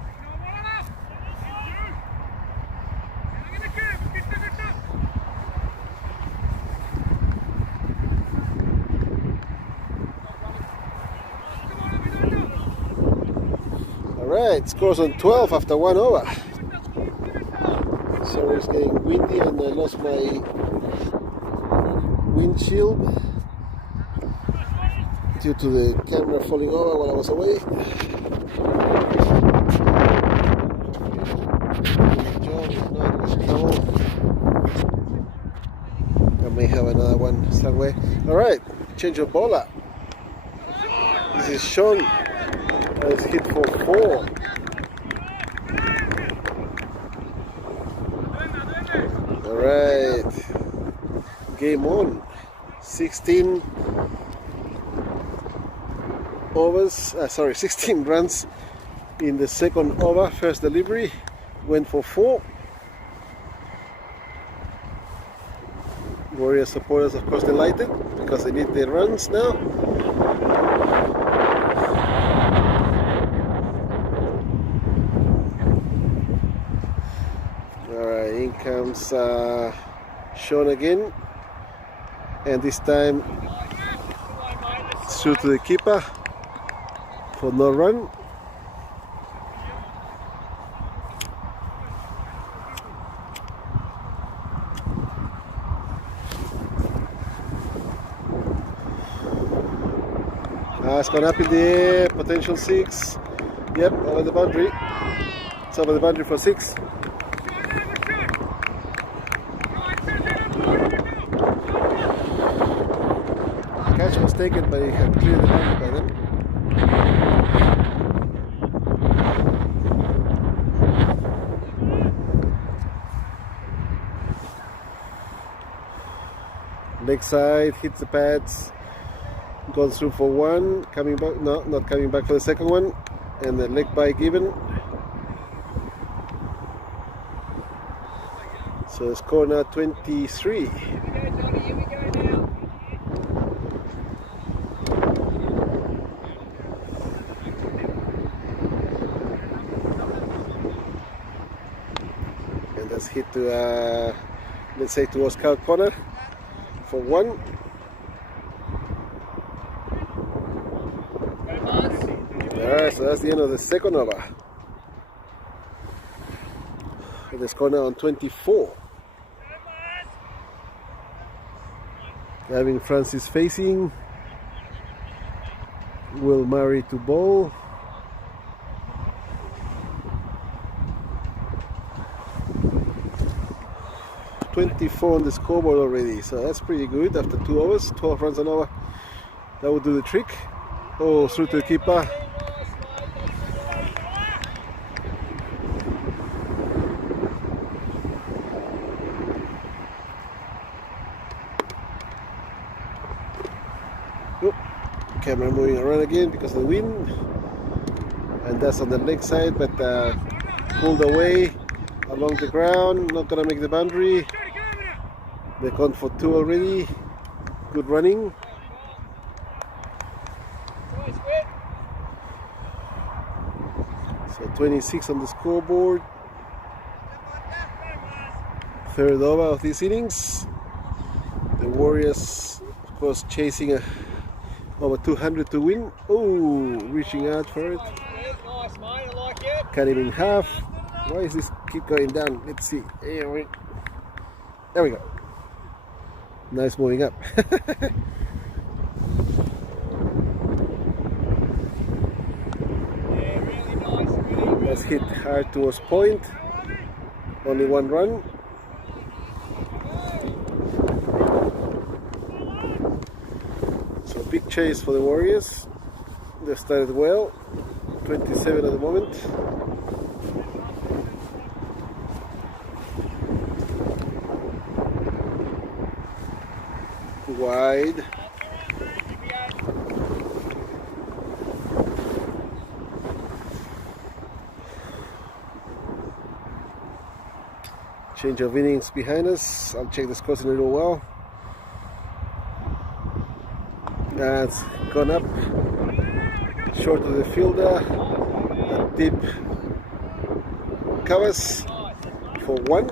Alright, scores on 12 after 1 over. Sorry, it's getting windy and I lost my windshield due to the camera falling over while I was away. I may have another one somewhere. Alright, change of bowler. This is Sean. Let's hit for 4. Alright, game on. 16 runs in the second over. First delivery went for 4. Warrior supporters, of course, delighted because they need their runs now. Alright, in comes Sean again, and this time through to the keeper for no run. It's gone up in the air, potential 6. Yep, over the boundary. It's over the boundary for 6. Catch was taken, but he had cleared the boundary by then. Leg side, hits the pads. Goes through for 1, coming back, no, not coming back for the second one, and the leg bye given. So the score now 23. And that's hit to, let's say, towards Cow corner for 1. Alright, so that's the end of the second over. And the score now on 24. Having Francis facing. Will Murray to bowl. .24 on the scoreboard already, so that's pretty good after 2 overs, 12 runs an over. That would do the trick. Oh, through to the keeper. Camera moving around again because of the wind, and that's on the leg side, but pulled away along the ground, not gonna make the boundary. They count for 2 already. Good running. So 26 on the scoreboard. Third over of these innings. The Warriors, of course, chasing over 200 to win. Oh, reaching out for it. Nice, mate. I like it. Cut him in half. Why is this keep going down? Let's see. There we go. Nice moving up. Let's hit hard towards point. Only 1 run. So big chase for the Warriors. They started well. 27 at the moment. wide. Change of innings behind us. I'll check the scores in a little while. That's gone up short of the fielder. Deep covers for 1.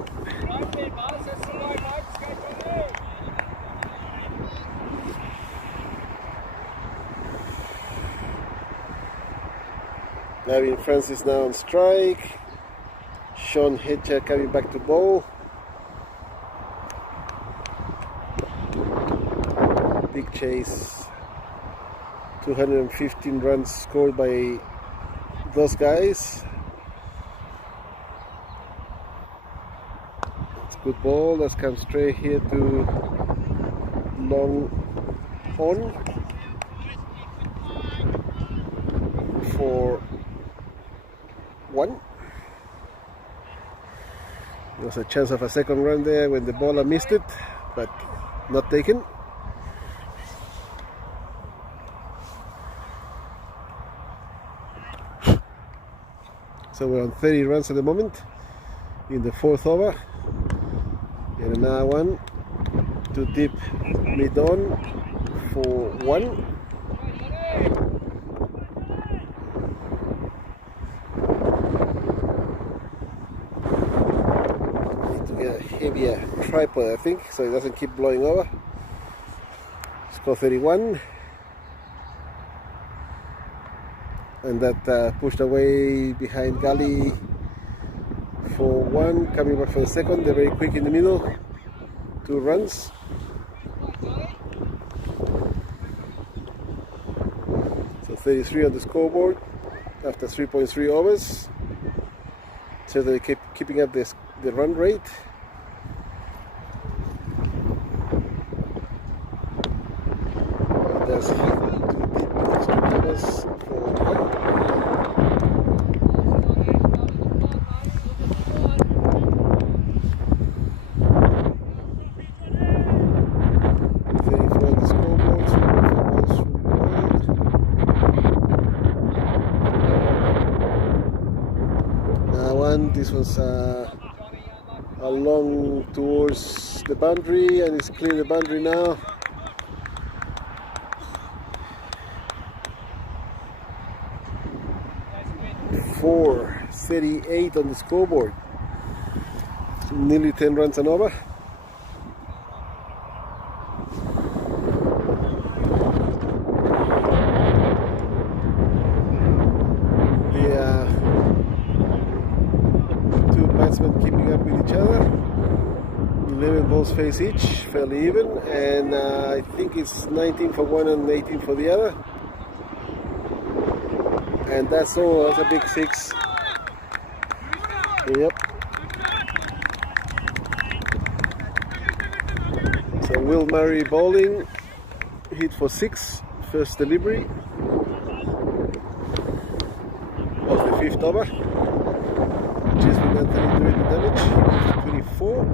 Gavin Francis now on strike. Sean Hedger coming back to bowl. Big chase. 215 runs scored by those guys. It's a good ball. Let's come straight here to long on for 1. There was a chance of a second run there when the bowler missed it, but not taken. So we're on 30 runs at the moment in the 4th over. And another one to deep mid on for 1. Need to get a heavier tripod, I think, so it doesn't keep blowing over. Score 31. And that pushed away behind Gully for 1, coming back for the second. They're very quick in the middle. 2 runs. So 33 on the scoreboard after 3.3 overs. So they keep keeping up the run rate. That's 2 deep extra covers for 1. This was along towards the boundary, and it's clear the boundary now. .438 on the scoreboard. Nearly 10 runs and over. Keeping up with each other. 11 balls face each, fairly even, and I think it's 19 for one and 18 for the other. And that's all. That's a big 6. Yep. So Will Murray bowling, hit for 6, first delivery of the 5th over. Just with Anthony doing the damage, 24.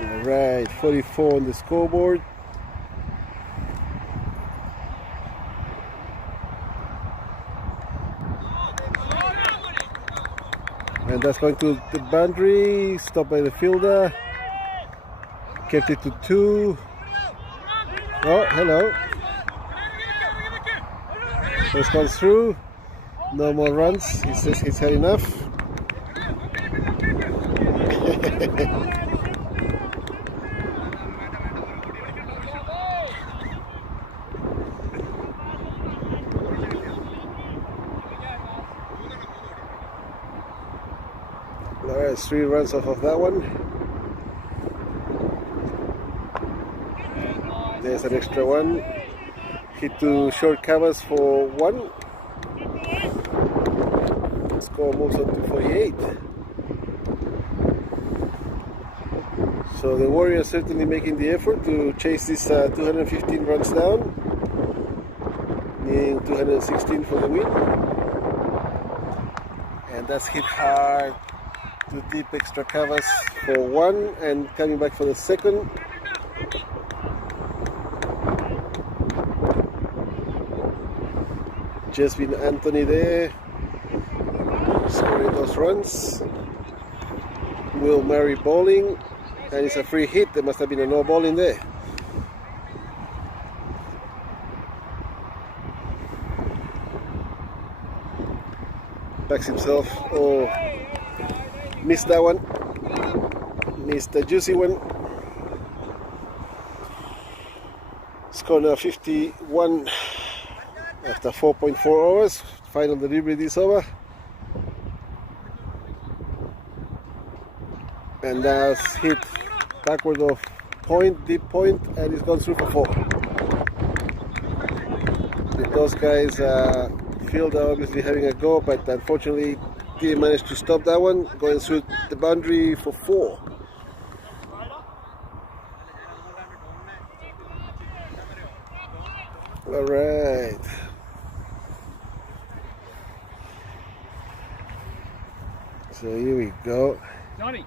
Alright, 44 on the scoreboard. And that's going to the boundary, stopped by the fielder, kept it to 2. Oh, hello. This goes through, no more runs, he says he's had enough. Alright, 3 runs off of that one. There's an extra one. Hit to short covers for 1. Score moves on to 48. So the Warriors certainly making the effort to chase this 215 runs down, needing 216 for the win. And that's hit hard to deep extra covers for one and coming back for the second. Just been Anthony there, scoring those runs. Will Murray bowling, and it's a free hit. There must have been a no ball in there. Backs himself. Oh, missed that one. Missed the juicy one. Score now 51 after 4.4 overs. Final delivery this over. And that's hit backward of point, deep point, and it's gone through for 4. Those guys field are obviously having a go, but unfortunately didn't manage to stop that one, going through the boundary for 4. All right. So here we go. Johnny.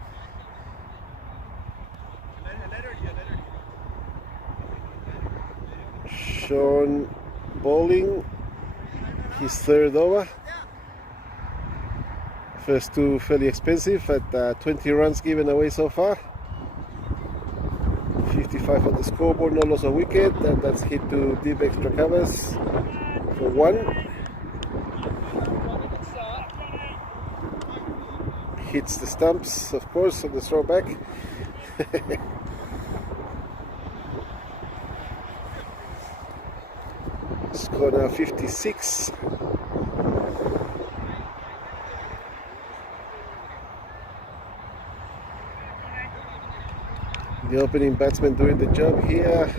Sean bowling his third over. First two fairly expensive at 20 runs given away so far. 55 on the scoreboard, no loss of wicket, and that's hit to deep extra covers for 1. Hits the stumps, of course, on the throwback. Score now 56. The opening batsman doing the job here,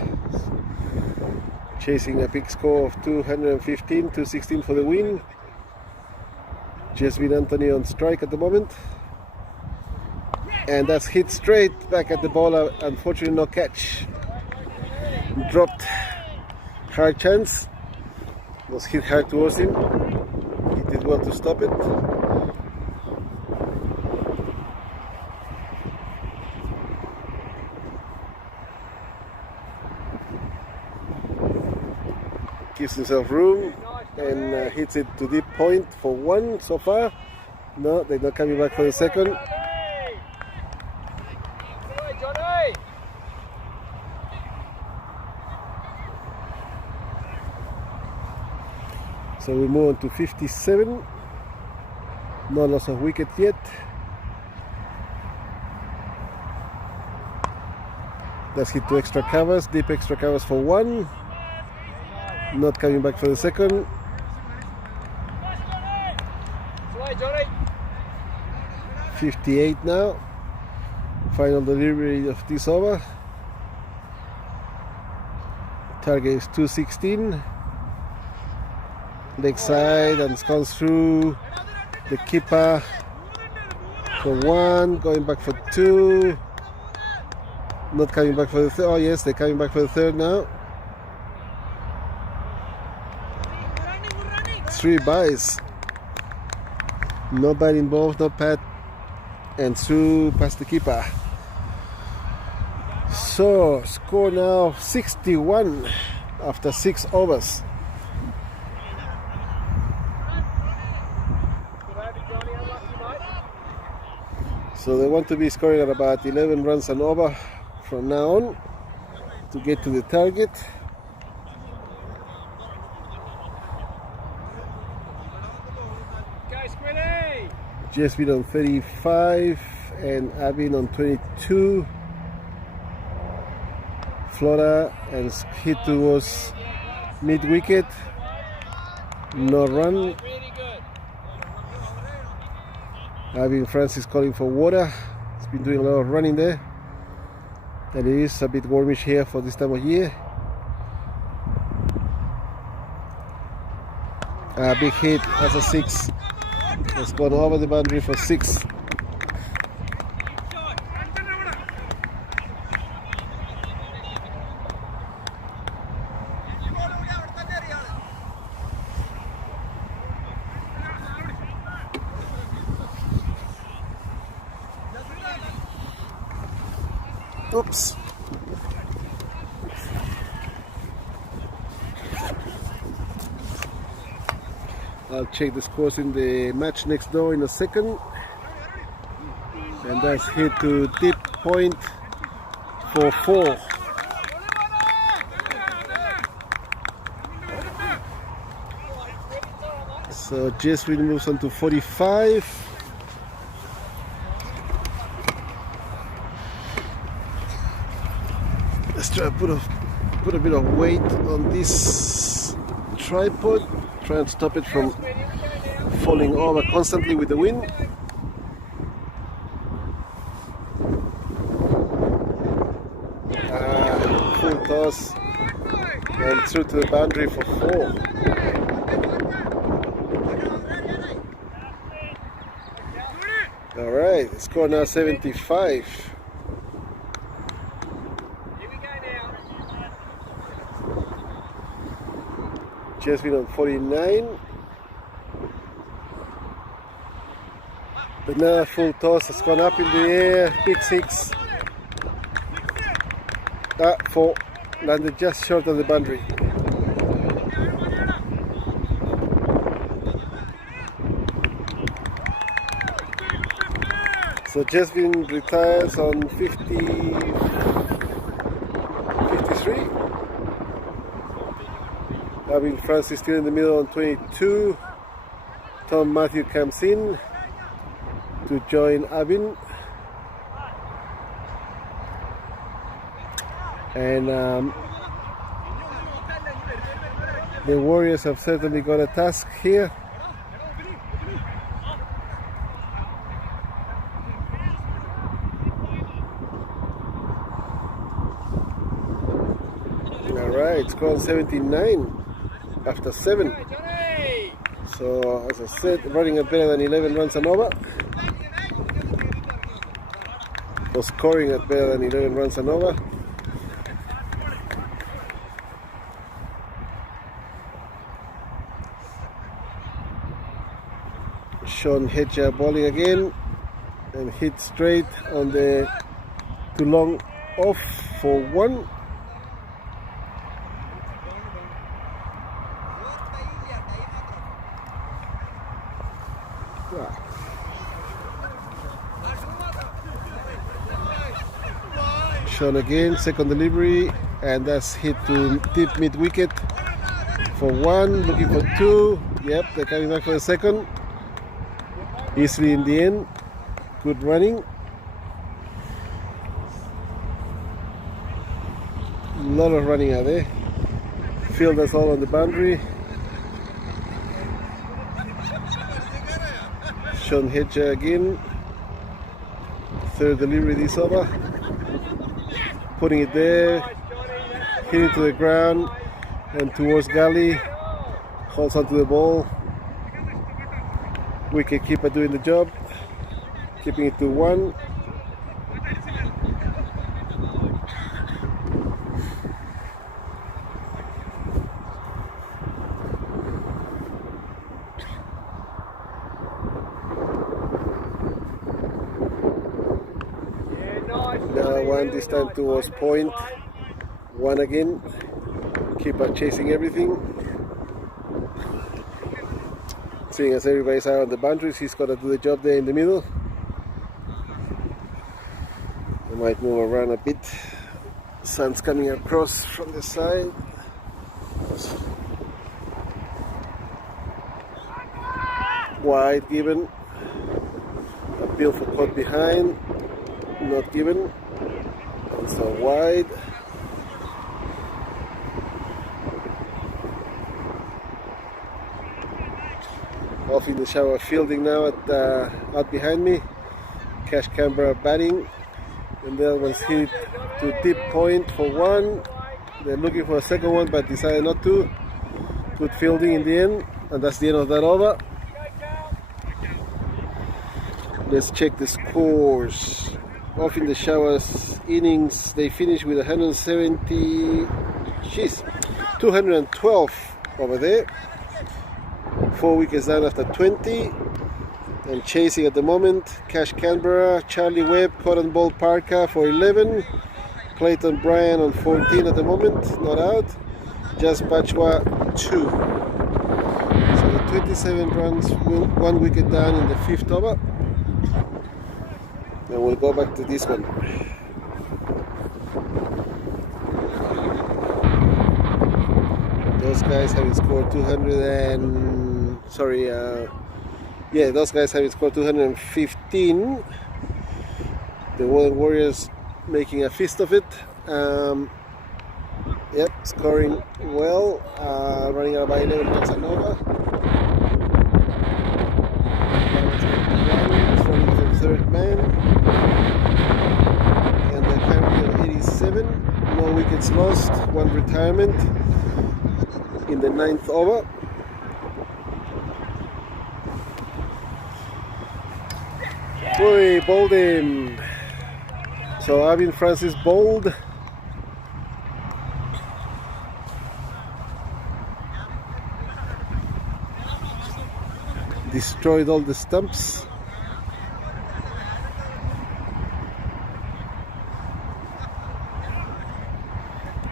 chasing a big score of 215, 216 for the win. Just been Anthony on strike at the moment. And that's hit straight back at the bowler. Unfortunately, no catch. Dropped. Hard chance. Was hit hard towards him. He did well to stop it. Gives himself room and hits it to deep point for 1 so far. No, they're not coming back for the second. So we move on to 57. No loss of wicket yet. That's hit to extra covers, deep extra covers for 1. Not coming back for the second. 58 now. Final delivery of this over. Target is 216. Leg side, and it's gone through the keeper for 1. Going back for 2. Not coming back for the third. Oh yes, they're coming back for the third now. 3 byes. No bat involved, no pat, and through past the keeper. So score now 61 after 6 overs. So they want to be scoring at about 11 runs and over from now on to get to the target. Just been on 35 and Abin on 22. Flora and hit towards mid wicket. No run. Abin Francis calling for water. He's been doing a lot of running there. And it is a bit warmish here for this time of year. A big hit as a 6. It's gone over the boundary for 6. Oops. I'll check the scores in the match next door in a second. And that's hit to deep point for 4. So Jeswin moves on to 45. Let's try to put a bit of weight on this tripod. Try and stop it from falling over constantly with the wind. Full toss and through to the boundary for 4. Alright, score now 75. Jasmine on 49. Another full toss has gone up in the air. Big 6. 4. Landed just short of the boundary. So Jasmine retires on 53. Abin Francis still in the middle on 22. Tom Matthew comes in to join Abin. And the Warriors have certainly got a task here. Alright, it's gone 79 after 7. So as I said, running at better than 11 runs and over. Or scoring at better than 11 runs and over. Sean Hedger bowling again and hit straight on the too long off for 1. Sean again, second delivery, and that's hit to deep mid wicket for 1, looking for 2. Yep, they're coming back for the second. Easily in the end. Good running. A lot of running out there. Fielders all on the boundary. Sean Hedger again. Third delivery this over. Putting it there. Hitting to the ground and towards gully. Holds onto the ball. Wicket keeper doing the job. Keeping it to 1. Now 1 this time towards point. 1 again. Keeper chasing everything. Seeing as everybody's out on the boundaries, he's got to do the job there in the middle. He might move around a bit. Sun's coming across from the side. Wide given. Appeal for caught behind. Not given. And so wide. Off in the shower fielding now at out behind me. Cash Canberra batting. And the other one's hit to deep point for 1. They're looking for a second one but decided not to. Good fielding in the end. And that's the end of that over. Let's check the scores. Off in the showers innings, they finished with 170. 212 over there. 4 wickets down after 20. And chasing at the moment, Cash Canberra, Charlie Webb, Cotton Ball Parker for 11. Clayton Bryan on 14 at the moment, not out. Just Bachwa 2. So the 27 runs, 1 wicket down in the 5th over. Then we'll go back to this one. Those guys having scored 215. The Woden Warriors making a feast of it. Yep, scoring well, running out by 11 runs and over. Running for the third man. And they're currently at 87. No wickets lost, 1 retirement in the 9th over. Boy, bowled him. So Avin Francis bowled. Destroyed all the stumps.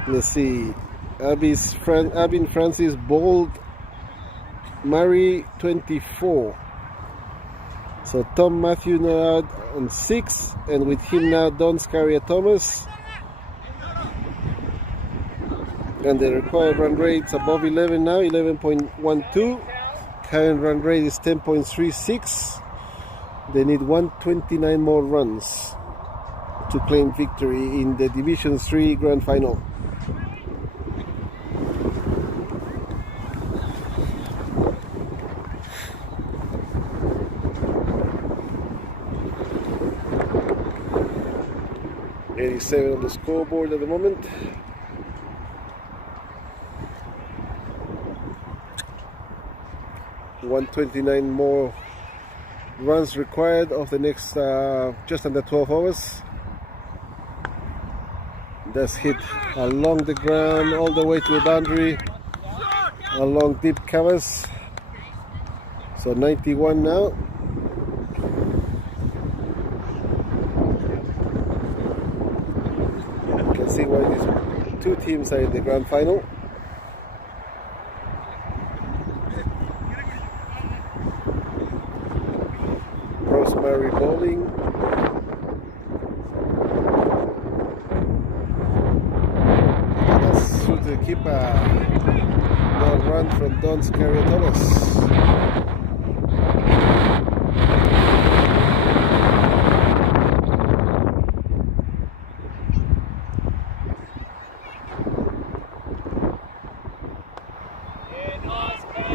Let's see. Avin Francis bowled Murray 24. So Tom Matthew now out on 6, and with him now Don Scaria Thomas. And the required run rate's above 11 now, 11.12. Current run rate is 10.36. They need 129 more runs to claim victory in the Division 3 Grand Final. On the scoreboard at the moment. $129 more runs required of the next just under 12 hours. That's hit along the ground all the way to the boundary, along deep covers. So 91 now. See why these 2 teams are in the grand final. Rosemary bowling. That's through the keeper. No run from Don Scaria Thomas.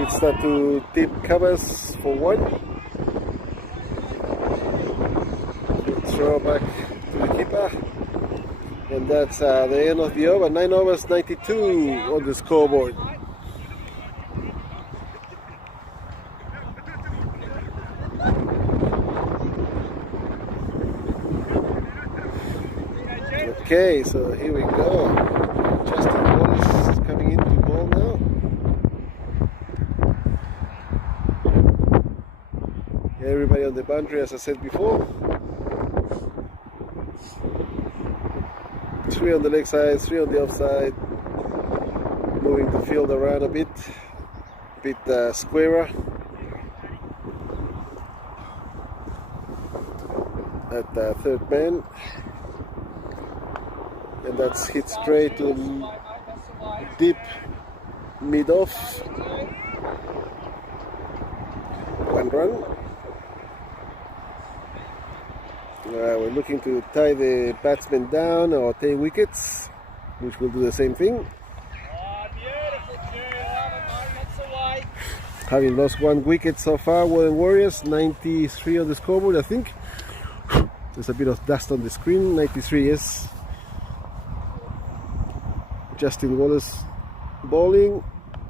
Start to deep covers for 1. Throw back to the keeper. And that's the end of the over. 9 overs, 92 on the scoreboard. Okay, so here we go. Justin Wallace is coming in to bowl now. Everybody on the boundary, as I said before. 3 on the leg side, 3 on the offside. Moving the field around a bit squarer. At the third man. And that's hit straight to deep mid off. 1 run. We're looking to tie the batsman down or take wickets, which will do the same thing. Having lost 1 wicket so far, Woden Warriors, 93 on the scoreboard, I think. There's a bit of dust on the screen, 93, yes. Justin Wallace bowling,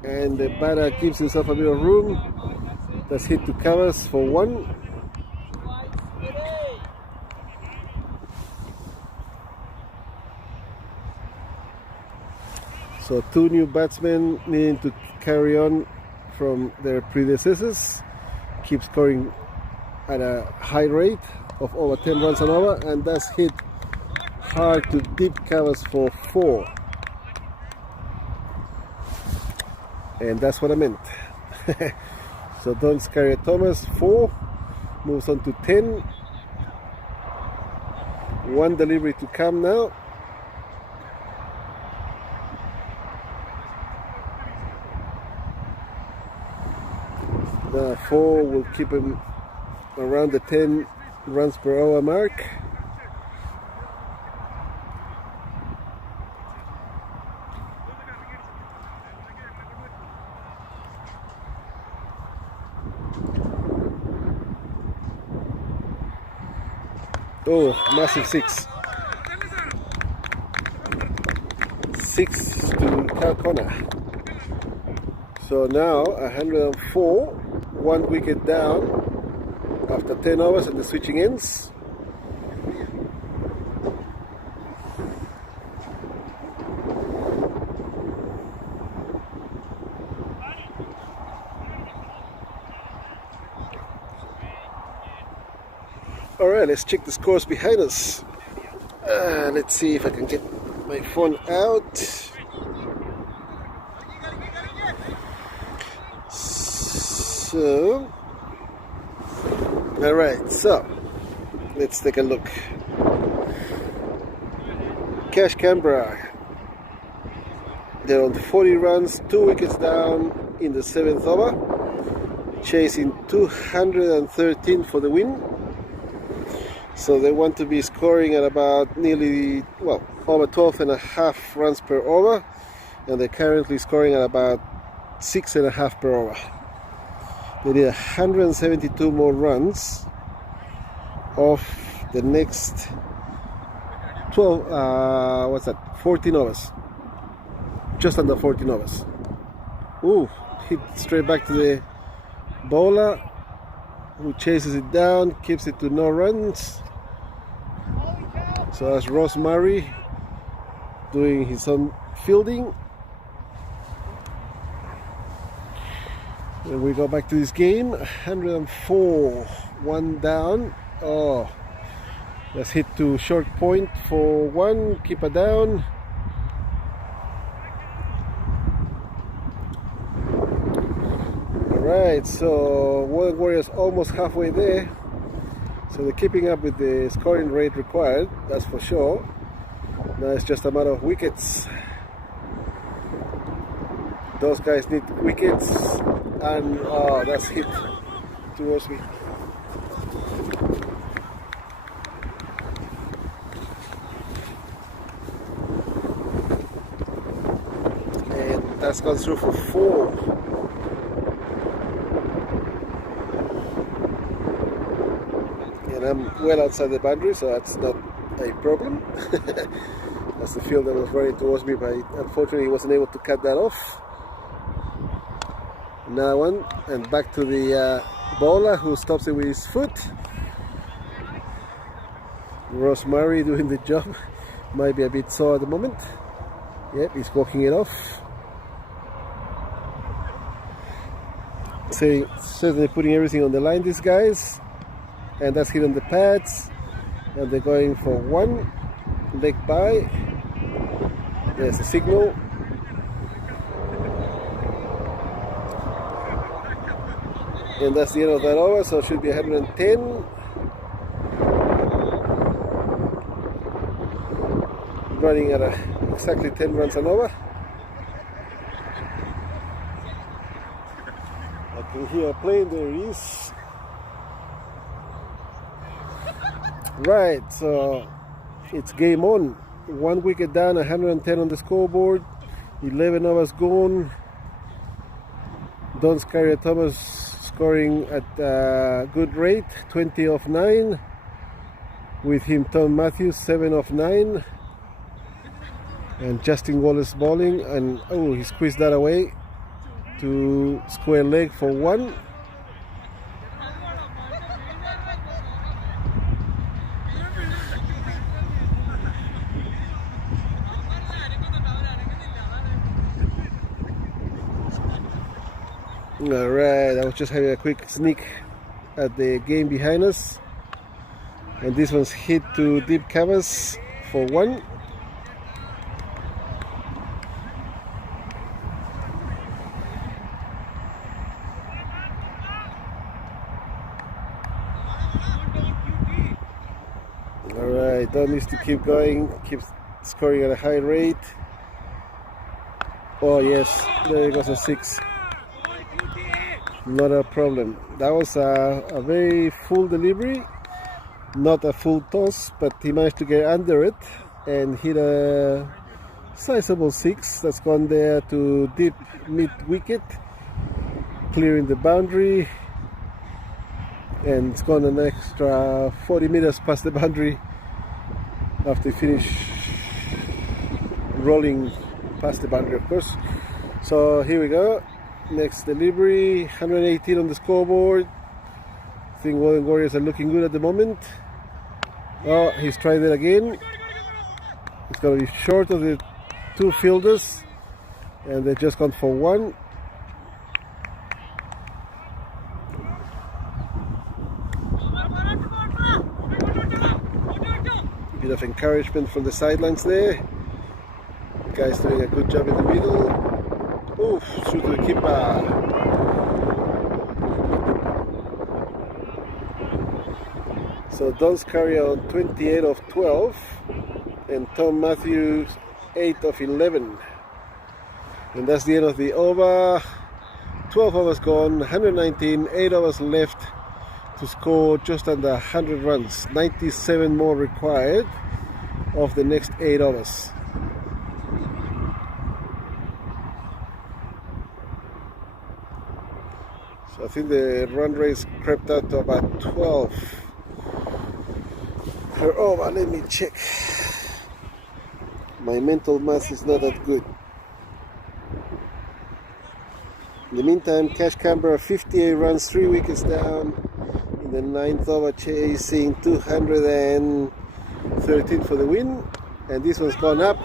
and the batter gives himself a bit of room. That's hit to covers for 1. So 2 new batsmen needing to carry on from their predecessors. Keep scoring at a high rate of over 10 runs an hour, and that's hit hard to deep covers for 4. And that's what I meant. So Don Scaria Thomas 4 moves on to 10. 1 delivery to come now. The 4 will keep him around the 10 runs per hour mark. Oh, massive 6. 6 to Cal Connor. So now 104, 1 wicket down after 10 overs and the switching ends. Alright, let's check the scores behind us. Let's see if I can get my phone out. So, alright, so let's take a look. Cash Canberra, they're on 40 runs, 2 wickets down in the 7th over, chasing 213 for the win. So they want to be scoring at about nearly, well, over 12.5 runs per over, and they're currently scoring at about 6.5 per over. They need 172 more runs off the next 14 overs. Just under 14 overs. Ooh, hit straight back to the bowler, who chases it down, keeps it to no runs. So that's Ross Murray doing his own fielding. And we go back to this game. 104, 1 down. Oh, let's hit to short point for 1, keeper down. Alright, so Woden Warriors almost halfway there. So they're keeping up with the scoring rate required, that's for sure. Now it's just a matter of wickets. Those guys need wickets, and oh, that's hit towards me. And that's gone through for 4. And I'm well outside the boundary, so that's not a problem. That's the field that was running towards me, but unfortunately he wasn't able to cut that off. Another one, and back to the bowler, who stops it with his foot. Ross Murray doing the job. Might be a bit sore at the moment. Yep, he's walking it off. So certainly putting everything on the line, these guys. And that's hit on the pads, and they're going for 1 leg by. There's the signal. And that's the end of that over, so it should be 110. Running at exactly 10 runs an over. I can hear a plane, there he is. Right, so it's game on. 1 wicket down, 110 on the scoreboard, 11 overs gone. Don Scaria Thomas scoring at a good rate, 20 off 9. With him, Tom Matthews, 7 off 9. And Justin Wallace bowling, and oh, he squeezed that away to square leg for 1. Alright, I was just having a quick sneak at the game behind us, and this one's hit to deep covers for 1. Alright, Don needs to keep going, keep scoring at a high rate. Oh yes, there goes a 6. Not a problem. That was a very full delivery, not a full toss, but he managed to get under it and hit a sizable 6 that's gone there to deep mid wicket, clearing the boundary, and it's gone an extra 40 meters past the boundary after he finished rolling past the boundary, of course. So here we go, next delivery, 118 on the scoreboard. I think Woden Warriors are looking good at the moment. Oh, he's tried it again. It's going to be short of the 2 fielders, and they've just gone for 1. Bit of encouragement from the sidelines there. Guy's doing a good job in the middle. Oof, through to the keeper. So Don's carry on 28 of 12 and Tom Matthews 8 of 11. And that's the end of the over. 12 overs gone, 119, 8 overs left to score just under 100 runs. 97 more required of the next 8 overs. So I think the run rate's crept out to about 12 per over. Let me check. My mental math is not that good. In the meantime, Canberra 58 runs, 3 wickets down in the 9th over, chasing 213 for the win. And this one's gone up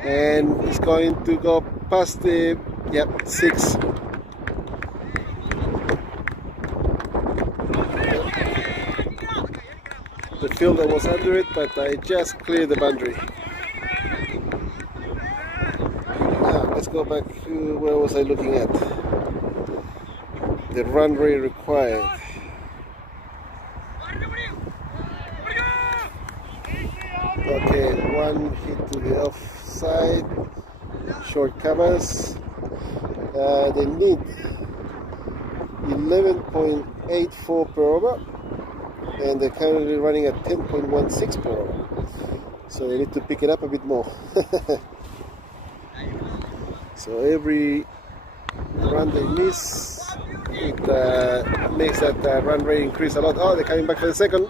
and it's going to go past the 6. The fielder was under it, but I just cleared the boundary. Now let's go back to where was I looking at? The run rate required. Okay, 1 hit to the offside, short covers. They need 11.84 per over, and they're currently running at 10.16 per over. So they need to pick it up a bit more. So every run they miss, it makes that run rate increase a lot. Oh, they're coming back for the second.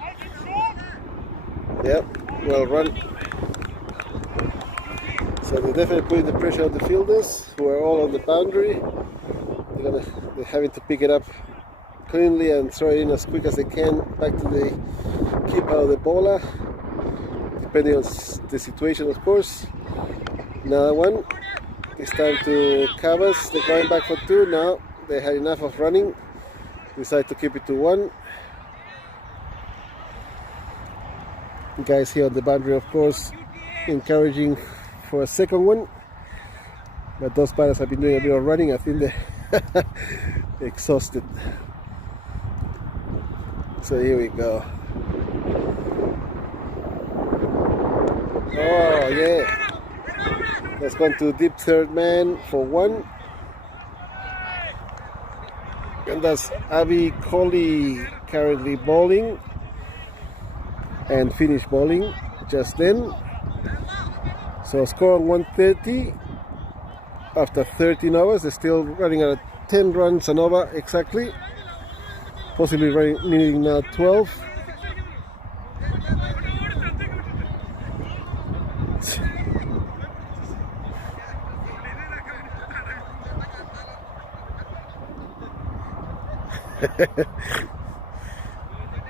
Yep, well run. So they're definitely putting the pressure on the fielders, who are all on the boundary. They're having to pick it up cleanly and throw it in as quick as they can back to the keeper or the bowler, depending on the situation, of course. Another one. It's time to covers. They're going back for 2 now. They had enough of running. Decide to keep it to 1. Guys here on the boundary, of course, encouraging for a second one. But those batters have been doing a bit of running. I think they're exhausted. So here we go. Oh yeah. Let's go to deep third man for 1. And that's Avi Colley currently bowling and finished bowling just then. So score on 130 after 13 overs. They're still running at 10 runs an over exactly. Possibly needing now 12.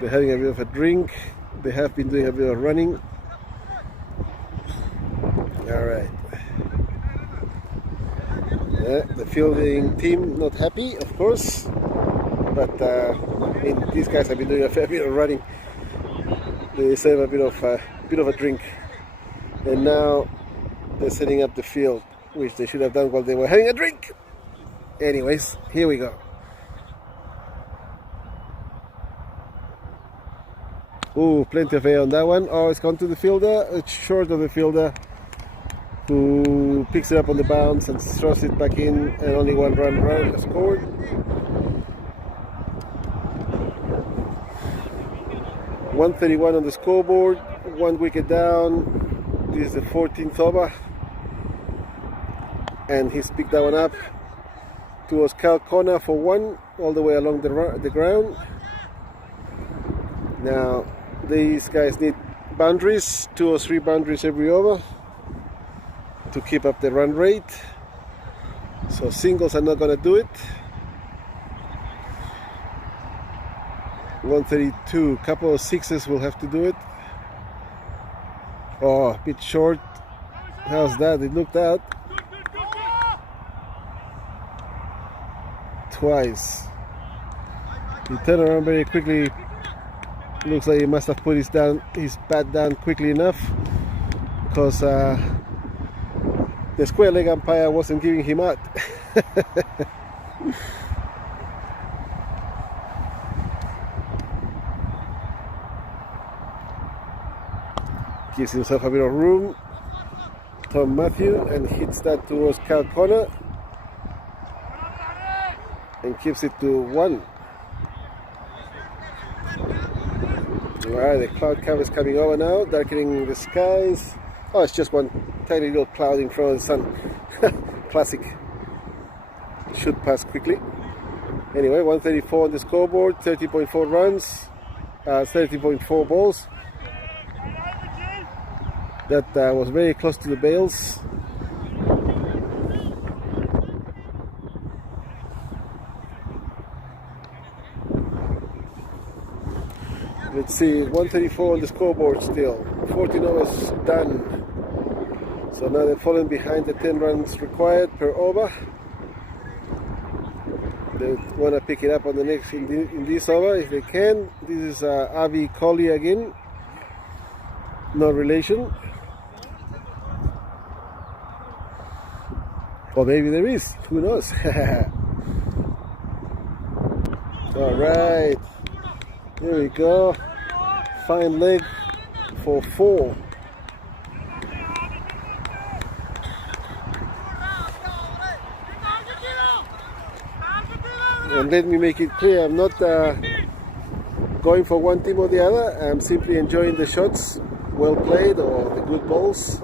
They're having a bit of a drink. They have been doing a bit of running. Alright. Yeah, the fielding team not happy, of course. But these guys have been doing a fair bit of running. They deserve a bit of a drink. And now they're setting up the field, which they should have done while they were having a drink. Anyways, here we go. Ooh, plenty of air on that one. Oh, it's gone to the fielder. It's short of the fielder, who picks it up on the bounce and throws it back in, and only one run scored. .131 on the scoreboard, 1 wicket down. This is the 14th over, and he's picked that one up towards Cal Connor for 1, all the way along the ground. Now these guys need boundaries, 2 or 3 boundaries every over to keep up the run rate. So singles are not going to do it. 132, couple of sixes will have to do it. Oh, a bit short. How's that? It looked out. Twice. He turned around very quickly. Looks like he must have put his bat down quickly enough, because the square leg umpire wasn't giving him out. Gives himself a bit of room, Tom Matthew, and hits that towards Cal Connor and keeps it to 1. Alright, the cloud cover is coming over now, darkening the skies. Oh, it's just one tiny little cloud in front of the sun. Classic. Should pass quickly. Anyway, 134 on the scoreboard, 30.4 runs, 30.4 balls. That was very close to the bails. Let's see, 134 on the scoreboard still. 14 overs done. So now they're falling behind the 10 runs required per over. They want to pick it up on the next in this over if they can. This is Avi Colley again. No relation. Or maybe there is. Who knows? Alright. Here we go. Fine leg for 4. And let me make it clear, I'm not going for one team or the other. I'm simply enjoying the shots, well played, or the good balls.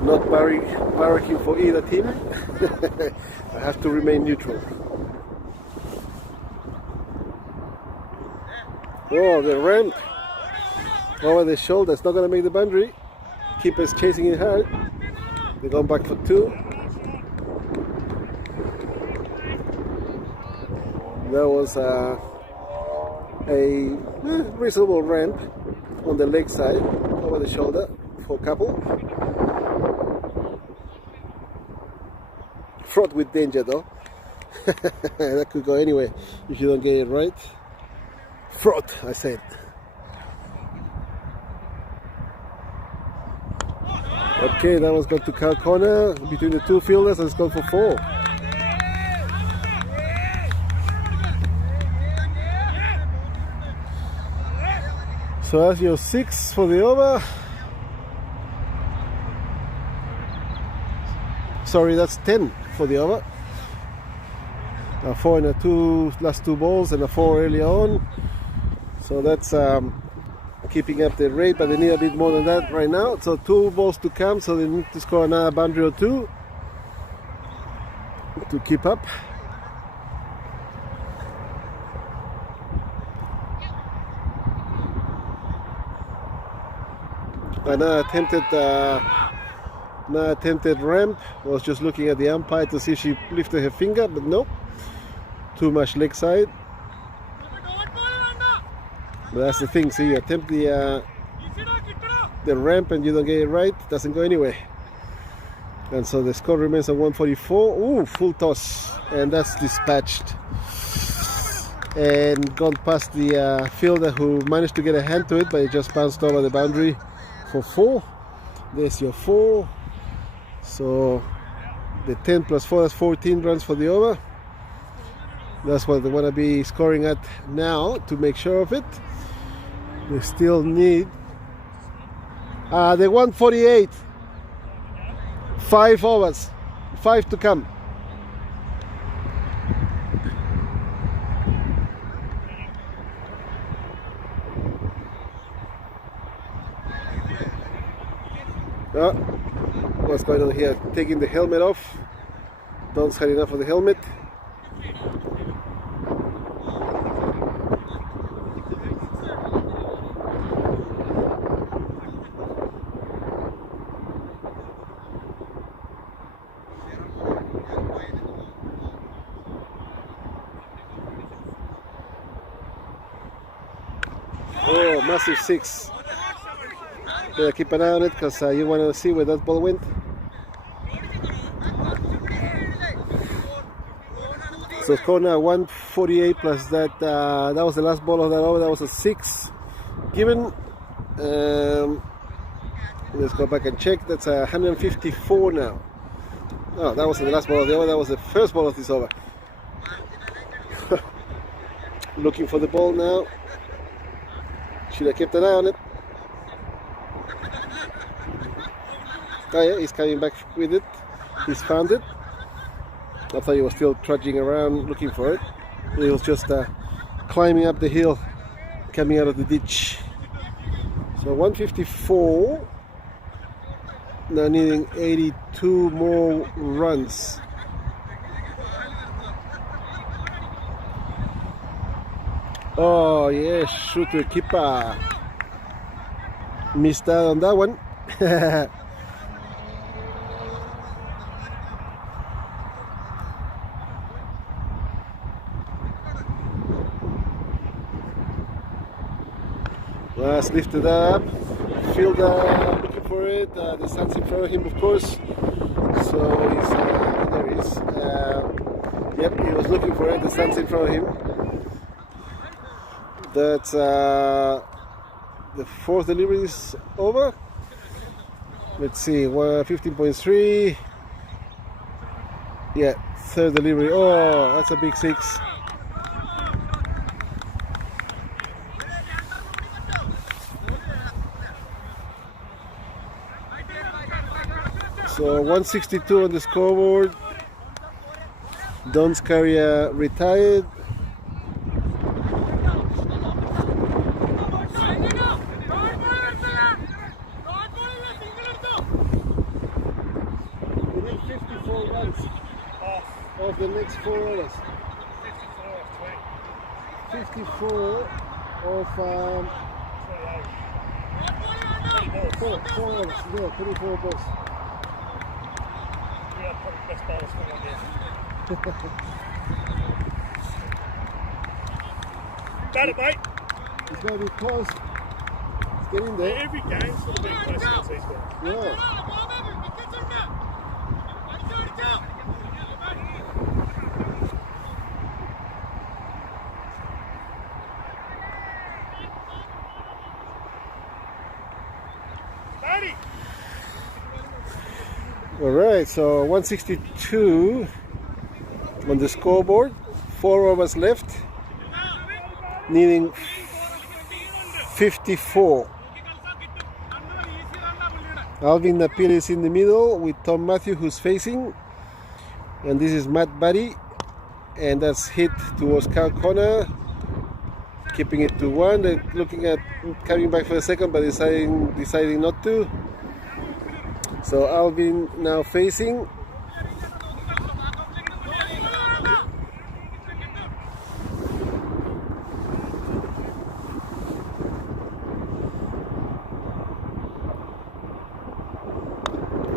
Not barracking for either team. I have to remain neutral. Oh, the ramp over the shoulder. It's not going to make the boundary. Keeper's chasing it hard. They're going back for 2. There was a reasonable ramp on the leg side over the shoulder for a couple. Fraught with danger though. That could go anywhere if you don't get it right. Fraught, I said. Okay, that was gone to Cal Connor between the 2 fielders, and it's gone for 4. So that's your 6 for the over. Sorry, that's 10 for the over. A 4 in the last 2 balls and a 4 early on. So that's keeping up the rate, but they need a bit more than that right now. So 2 balls to come, so they need to score another boundary or 2 to keep up. Another attempted ramp. I was just looking at the umpire to see if she lifted her finger, but no. Too much leg side. But that's the thing, see, you attempt the ramp and you don't get it right, it doesn't go anywhere. And so the score remains at 144. Ooh, full toss, and that's dispatched. And gone past the fielder, who managed to get a hand to it, but it just bounced over the boundary for 4. There's your 4. So the 10 plus 4, that's 14 runs for the over. That's what they want to be scoring at now to make sure of it. They still need they want 48. 5 overs. 5 to come. Oh, what's going on here? Taking the helmet off. Don's had enough of the helmet. Oh, massive 6. Better keep an eye on it because you want to see where that ball went. So score now 148 plus that. That was the last ball of that over. That was a 6 given. Let's go back and check. That's 154 now. Oh, that wasn't the last ball of the over. That was the first ball of this over. Looking for the ball now. Should have kept an eye on it. Oh yeah, he's coming back with it. He's found it. I thought he was still trudging around looking for it. He was just climbing up the hill, coming out of the ditch. So 154. Now needing 82 more runs. Oh yeah, shooter keeper. Missed out on that one. Last lifted up. Fielder looking for it. The sun's in front of him, of course. So he's there he is. Yep, he was looking for it. The sun's in front of him. That's the 4th delivery is over. Let's see, 15.3. Yeah, 3rd delivery. Oh, that's a big 6. So 162 on the scoreboard. Don's carrier retired. Of the next 4 hours. 54 of 4 hours. Yeah, 24 balls. Yeah, probably the best bowler still on there. Got it, mate. It's going to be close. It's getting there. Every game's still being close against these guys. Yeah. Alright, so 162 on the scoreboard, 4 overs left, needing 54. Alvin Napil is in the middle with Tom Matthew who's facing, and this is Matt Buddy, and that's hit towards cow corner, keeping it to 1. They're looking at coming back for a second but deciding not to. So Alvin now facing.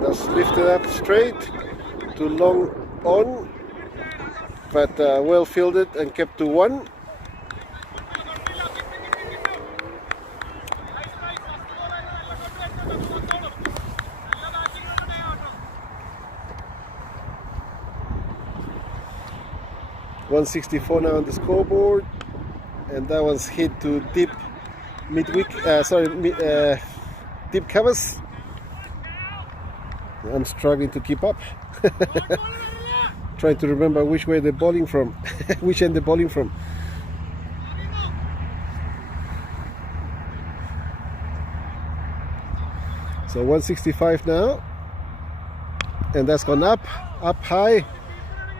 That's lifted up straight to long on, but well fielded and kept to 1. .164 now on the scoreboard, and that one's hit to deep midweek. Deep covers. I'm struggling to keep up. Trying to remember which way they're bowling from, which end they're bowling from. So 165 now, and that's gone up high.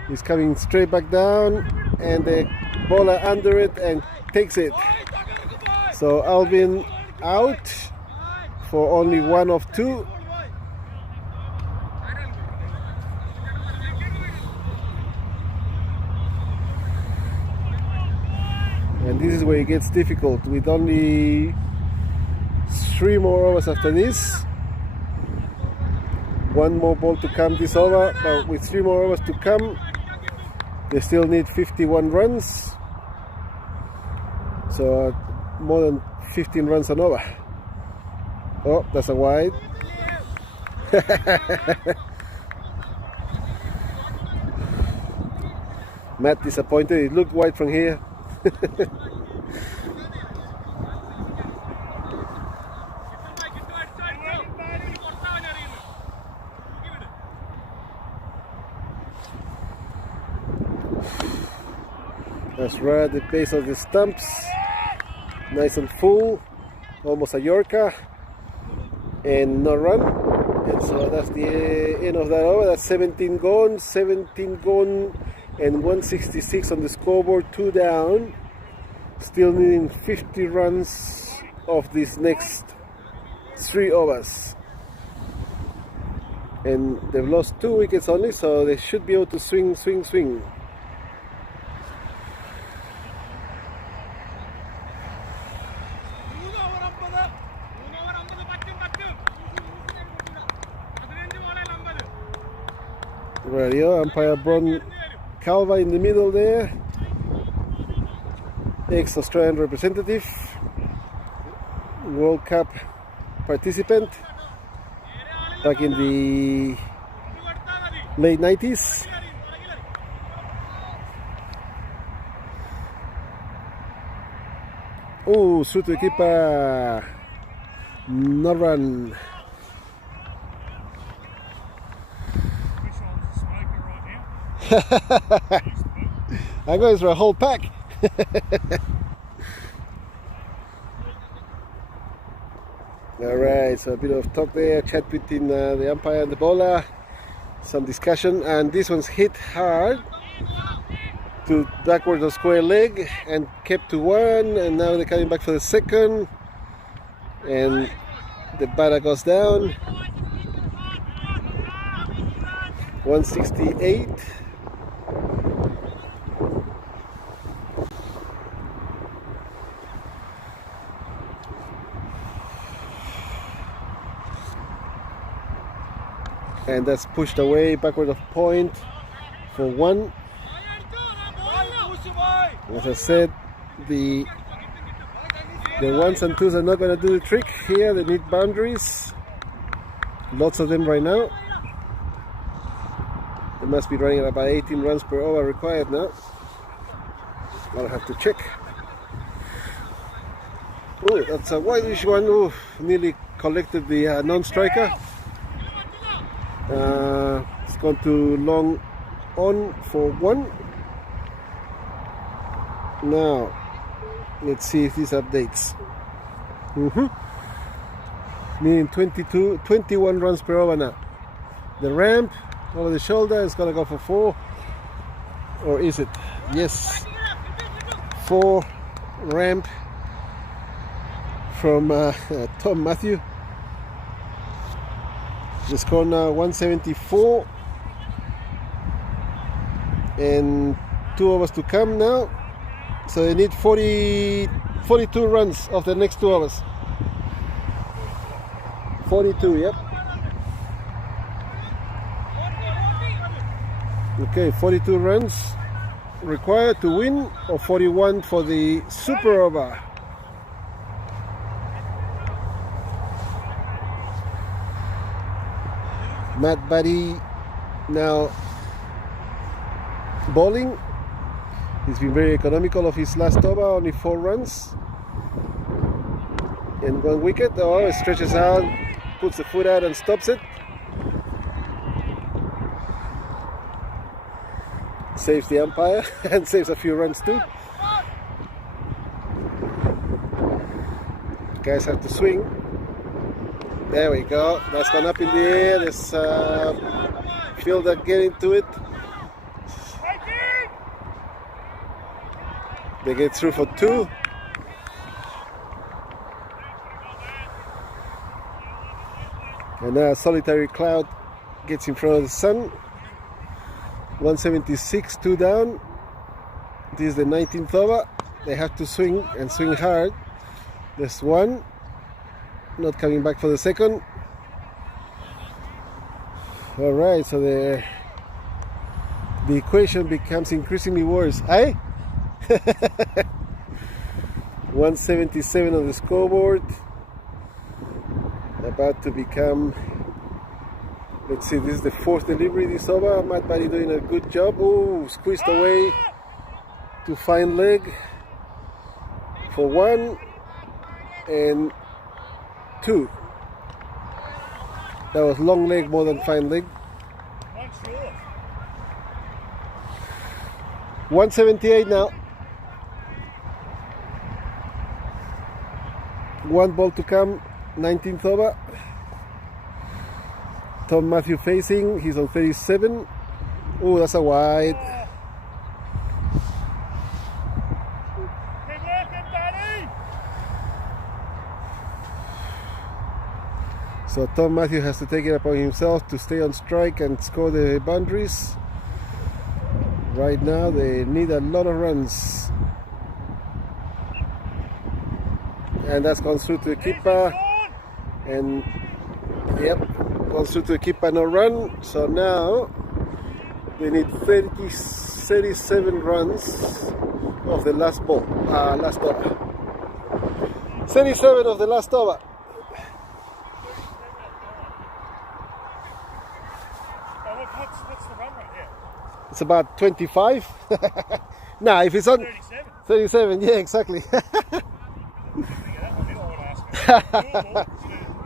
He's coming straight back down, and the bowler under it and takes it. So Alvin out for only 1 of 2. And this is where it gets difficult with only 3 more overs after this. 1 more ball to come this over, but with 3 more overs to come, they still need 51 runs. So more than 15 runs an over. Oh, that's a wide. Matt disappointed. It looked wide from here. That's right at the base of the stumps. Nice and full. Almost a Yorker. And no run. And so that's the end of that over. That's 17 gone. 17 gone. And 166 on the scoreboard. 2 down. Still needing 50 runs of these next 3 overs. And they've lost 2 wickets only, so they should be able to swing. Radio umpire Bron Calva in the middle there, ex-Australian representative, World Cup participant back in the late 90s. Oh, through to the keeper, no run. I'm going for a whole pack. Alright, so a bit of talk there, chat between the umpire and the bowler, some discussion, and this one's hit hard to backwards of square leg and kept to 1, and now they're coming back for the second, and the batter goes down. 168. And that's pushed away backward of point for 1. As I said, the 1s and 2s are not going to do the trick here. They need boundaries. Lots of them right now. They must be running at about 18 runs per over required now. I'll have to check. Oh, that's a wideish one. Oh, nearly collected the non-striker. It's gone to long on for 1. Now, let's see if this updates. Meaning 21 runs per over now. The ramp over the shoulder is gonna go for 4. Or is it? Yes. 4 ramp from Tom Matthew. The score now 174, and 2 overs to come now, so they need 42 runs of the next 2 overs. 42, yep. Okay, 42 runs required to win, or 41 for the super over. Matt Buddy now bowling. He's been very economical of his last over, only 4 runs and 1 wicket. Oh, it stretches out, puts the foot out and stops it. saves the umpire and saves a few runs too. Guys have to swing. There we go. That's gone up in the air. There's fielder getting to it. They get through for 2. And now Solitary Cloud gets in front of the sun. 176, 2 down. This is the 19th over. They have to swing and swing hard. There's 1. Not coming back for the second. Alright, so the equation becomes increasingly worse. 177 on the scoreboard. About to become, let's see, this is the 4th delivery this over. Matt Barry doing a good job. Ooh, squeezed away to fine leg for 1 and 2. That was long leg more than fine leg. 178 now. 1 ball to come. 19th over. Tom Matthew facing. He's on 37. Oh, that's a wide. So Tom Matthew has to take it upon himself to stay on strike and score the boundaries. Right now they need a lot of runs. And that's gone through to the keeper. And yep, goes through to the keeper, no run. So now they need 37 runs of the last ball, last over. 37 of the last over. What's the run right here? It's about 25. Nah, if it's on 37, yeah, exactly.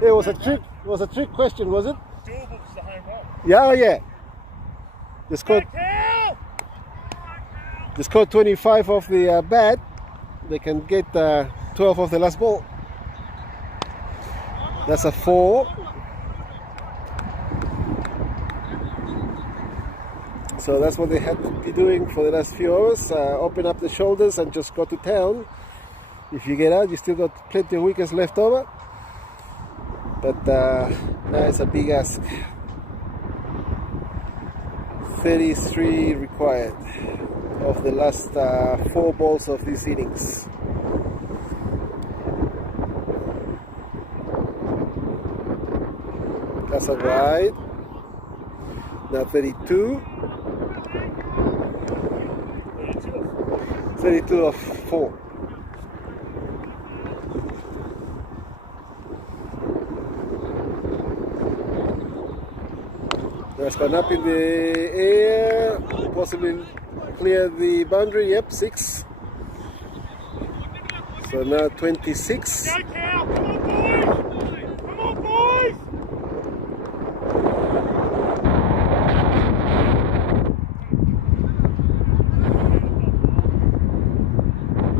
It was a trick. It was a trick question, was it? Doable was the home run. Yeah, oh yeah. They scored 25 off the bat. They can get 12 off the last ball. That's a 4. So that's what they had to be doing for the last few hours. Open up the shoulders and just go to town. If you get out, you still got plenty of wickets left over. But now it's a big ask. 33 required of the last 4 balls of these innings. That's a wide. Now 32. 32 of 4. That's gone up in the air, possibly clear the boundary. Yep, 6. So now 26. Come on, boys!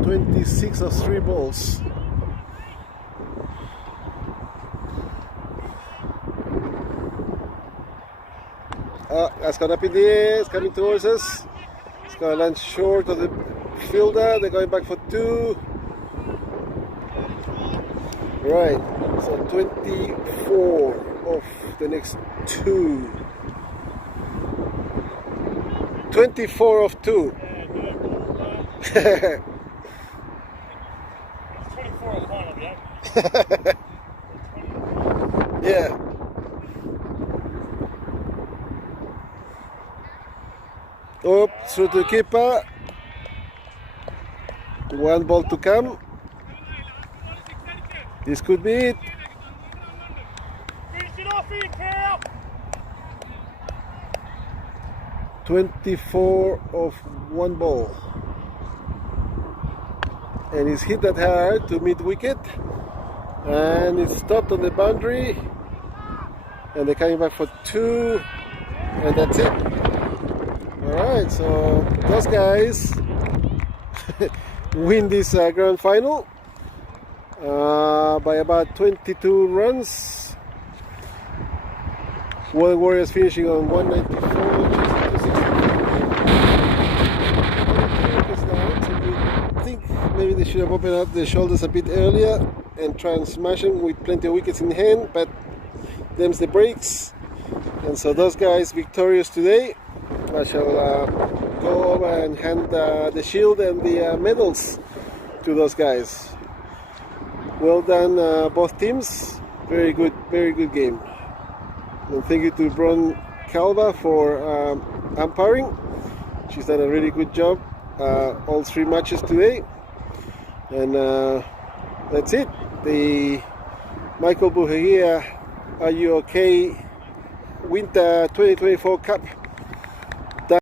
26 of 3 balls. That's gone up in the air, it's coming towards us. It's going to land short of the fielder. They're going back for 2. Right, so 24 of the next 2. 24 of 2. 24 of 1 of the Yeah. Up through to the keeper. 1 ball to come. This could be it. Finish it off, Ian, Cal! 24 of 1 ball. And he's hit that hard to mid wicket. And it's stopped on the boundary. And they're coming back for 2. And that's it. Alright, so those guys win this grand final by about 22 runs. Woden Warriors finishing on 194. I think maybe they should have opened up the shoulders a bit earlier and try and smash them with plenty of wickets in hand, but them's the breaks. And so those guys victorious today. I shall go over and hand the shield and the medals to those guys. Well done, both teams. Very good game. And thank you to Bron Calva for umpiring. She's done a really good job all 3 matches today. And that's it. The Michael Buhagiar RUOK Winter 2024 Cup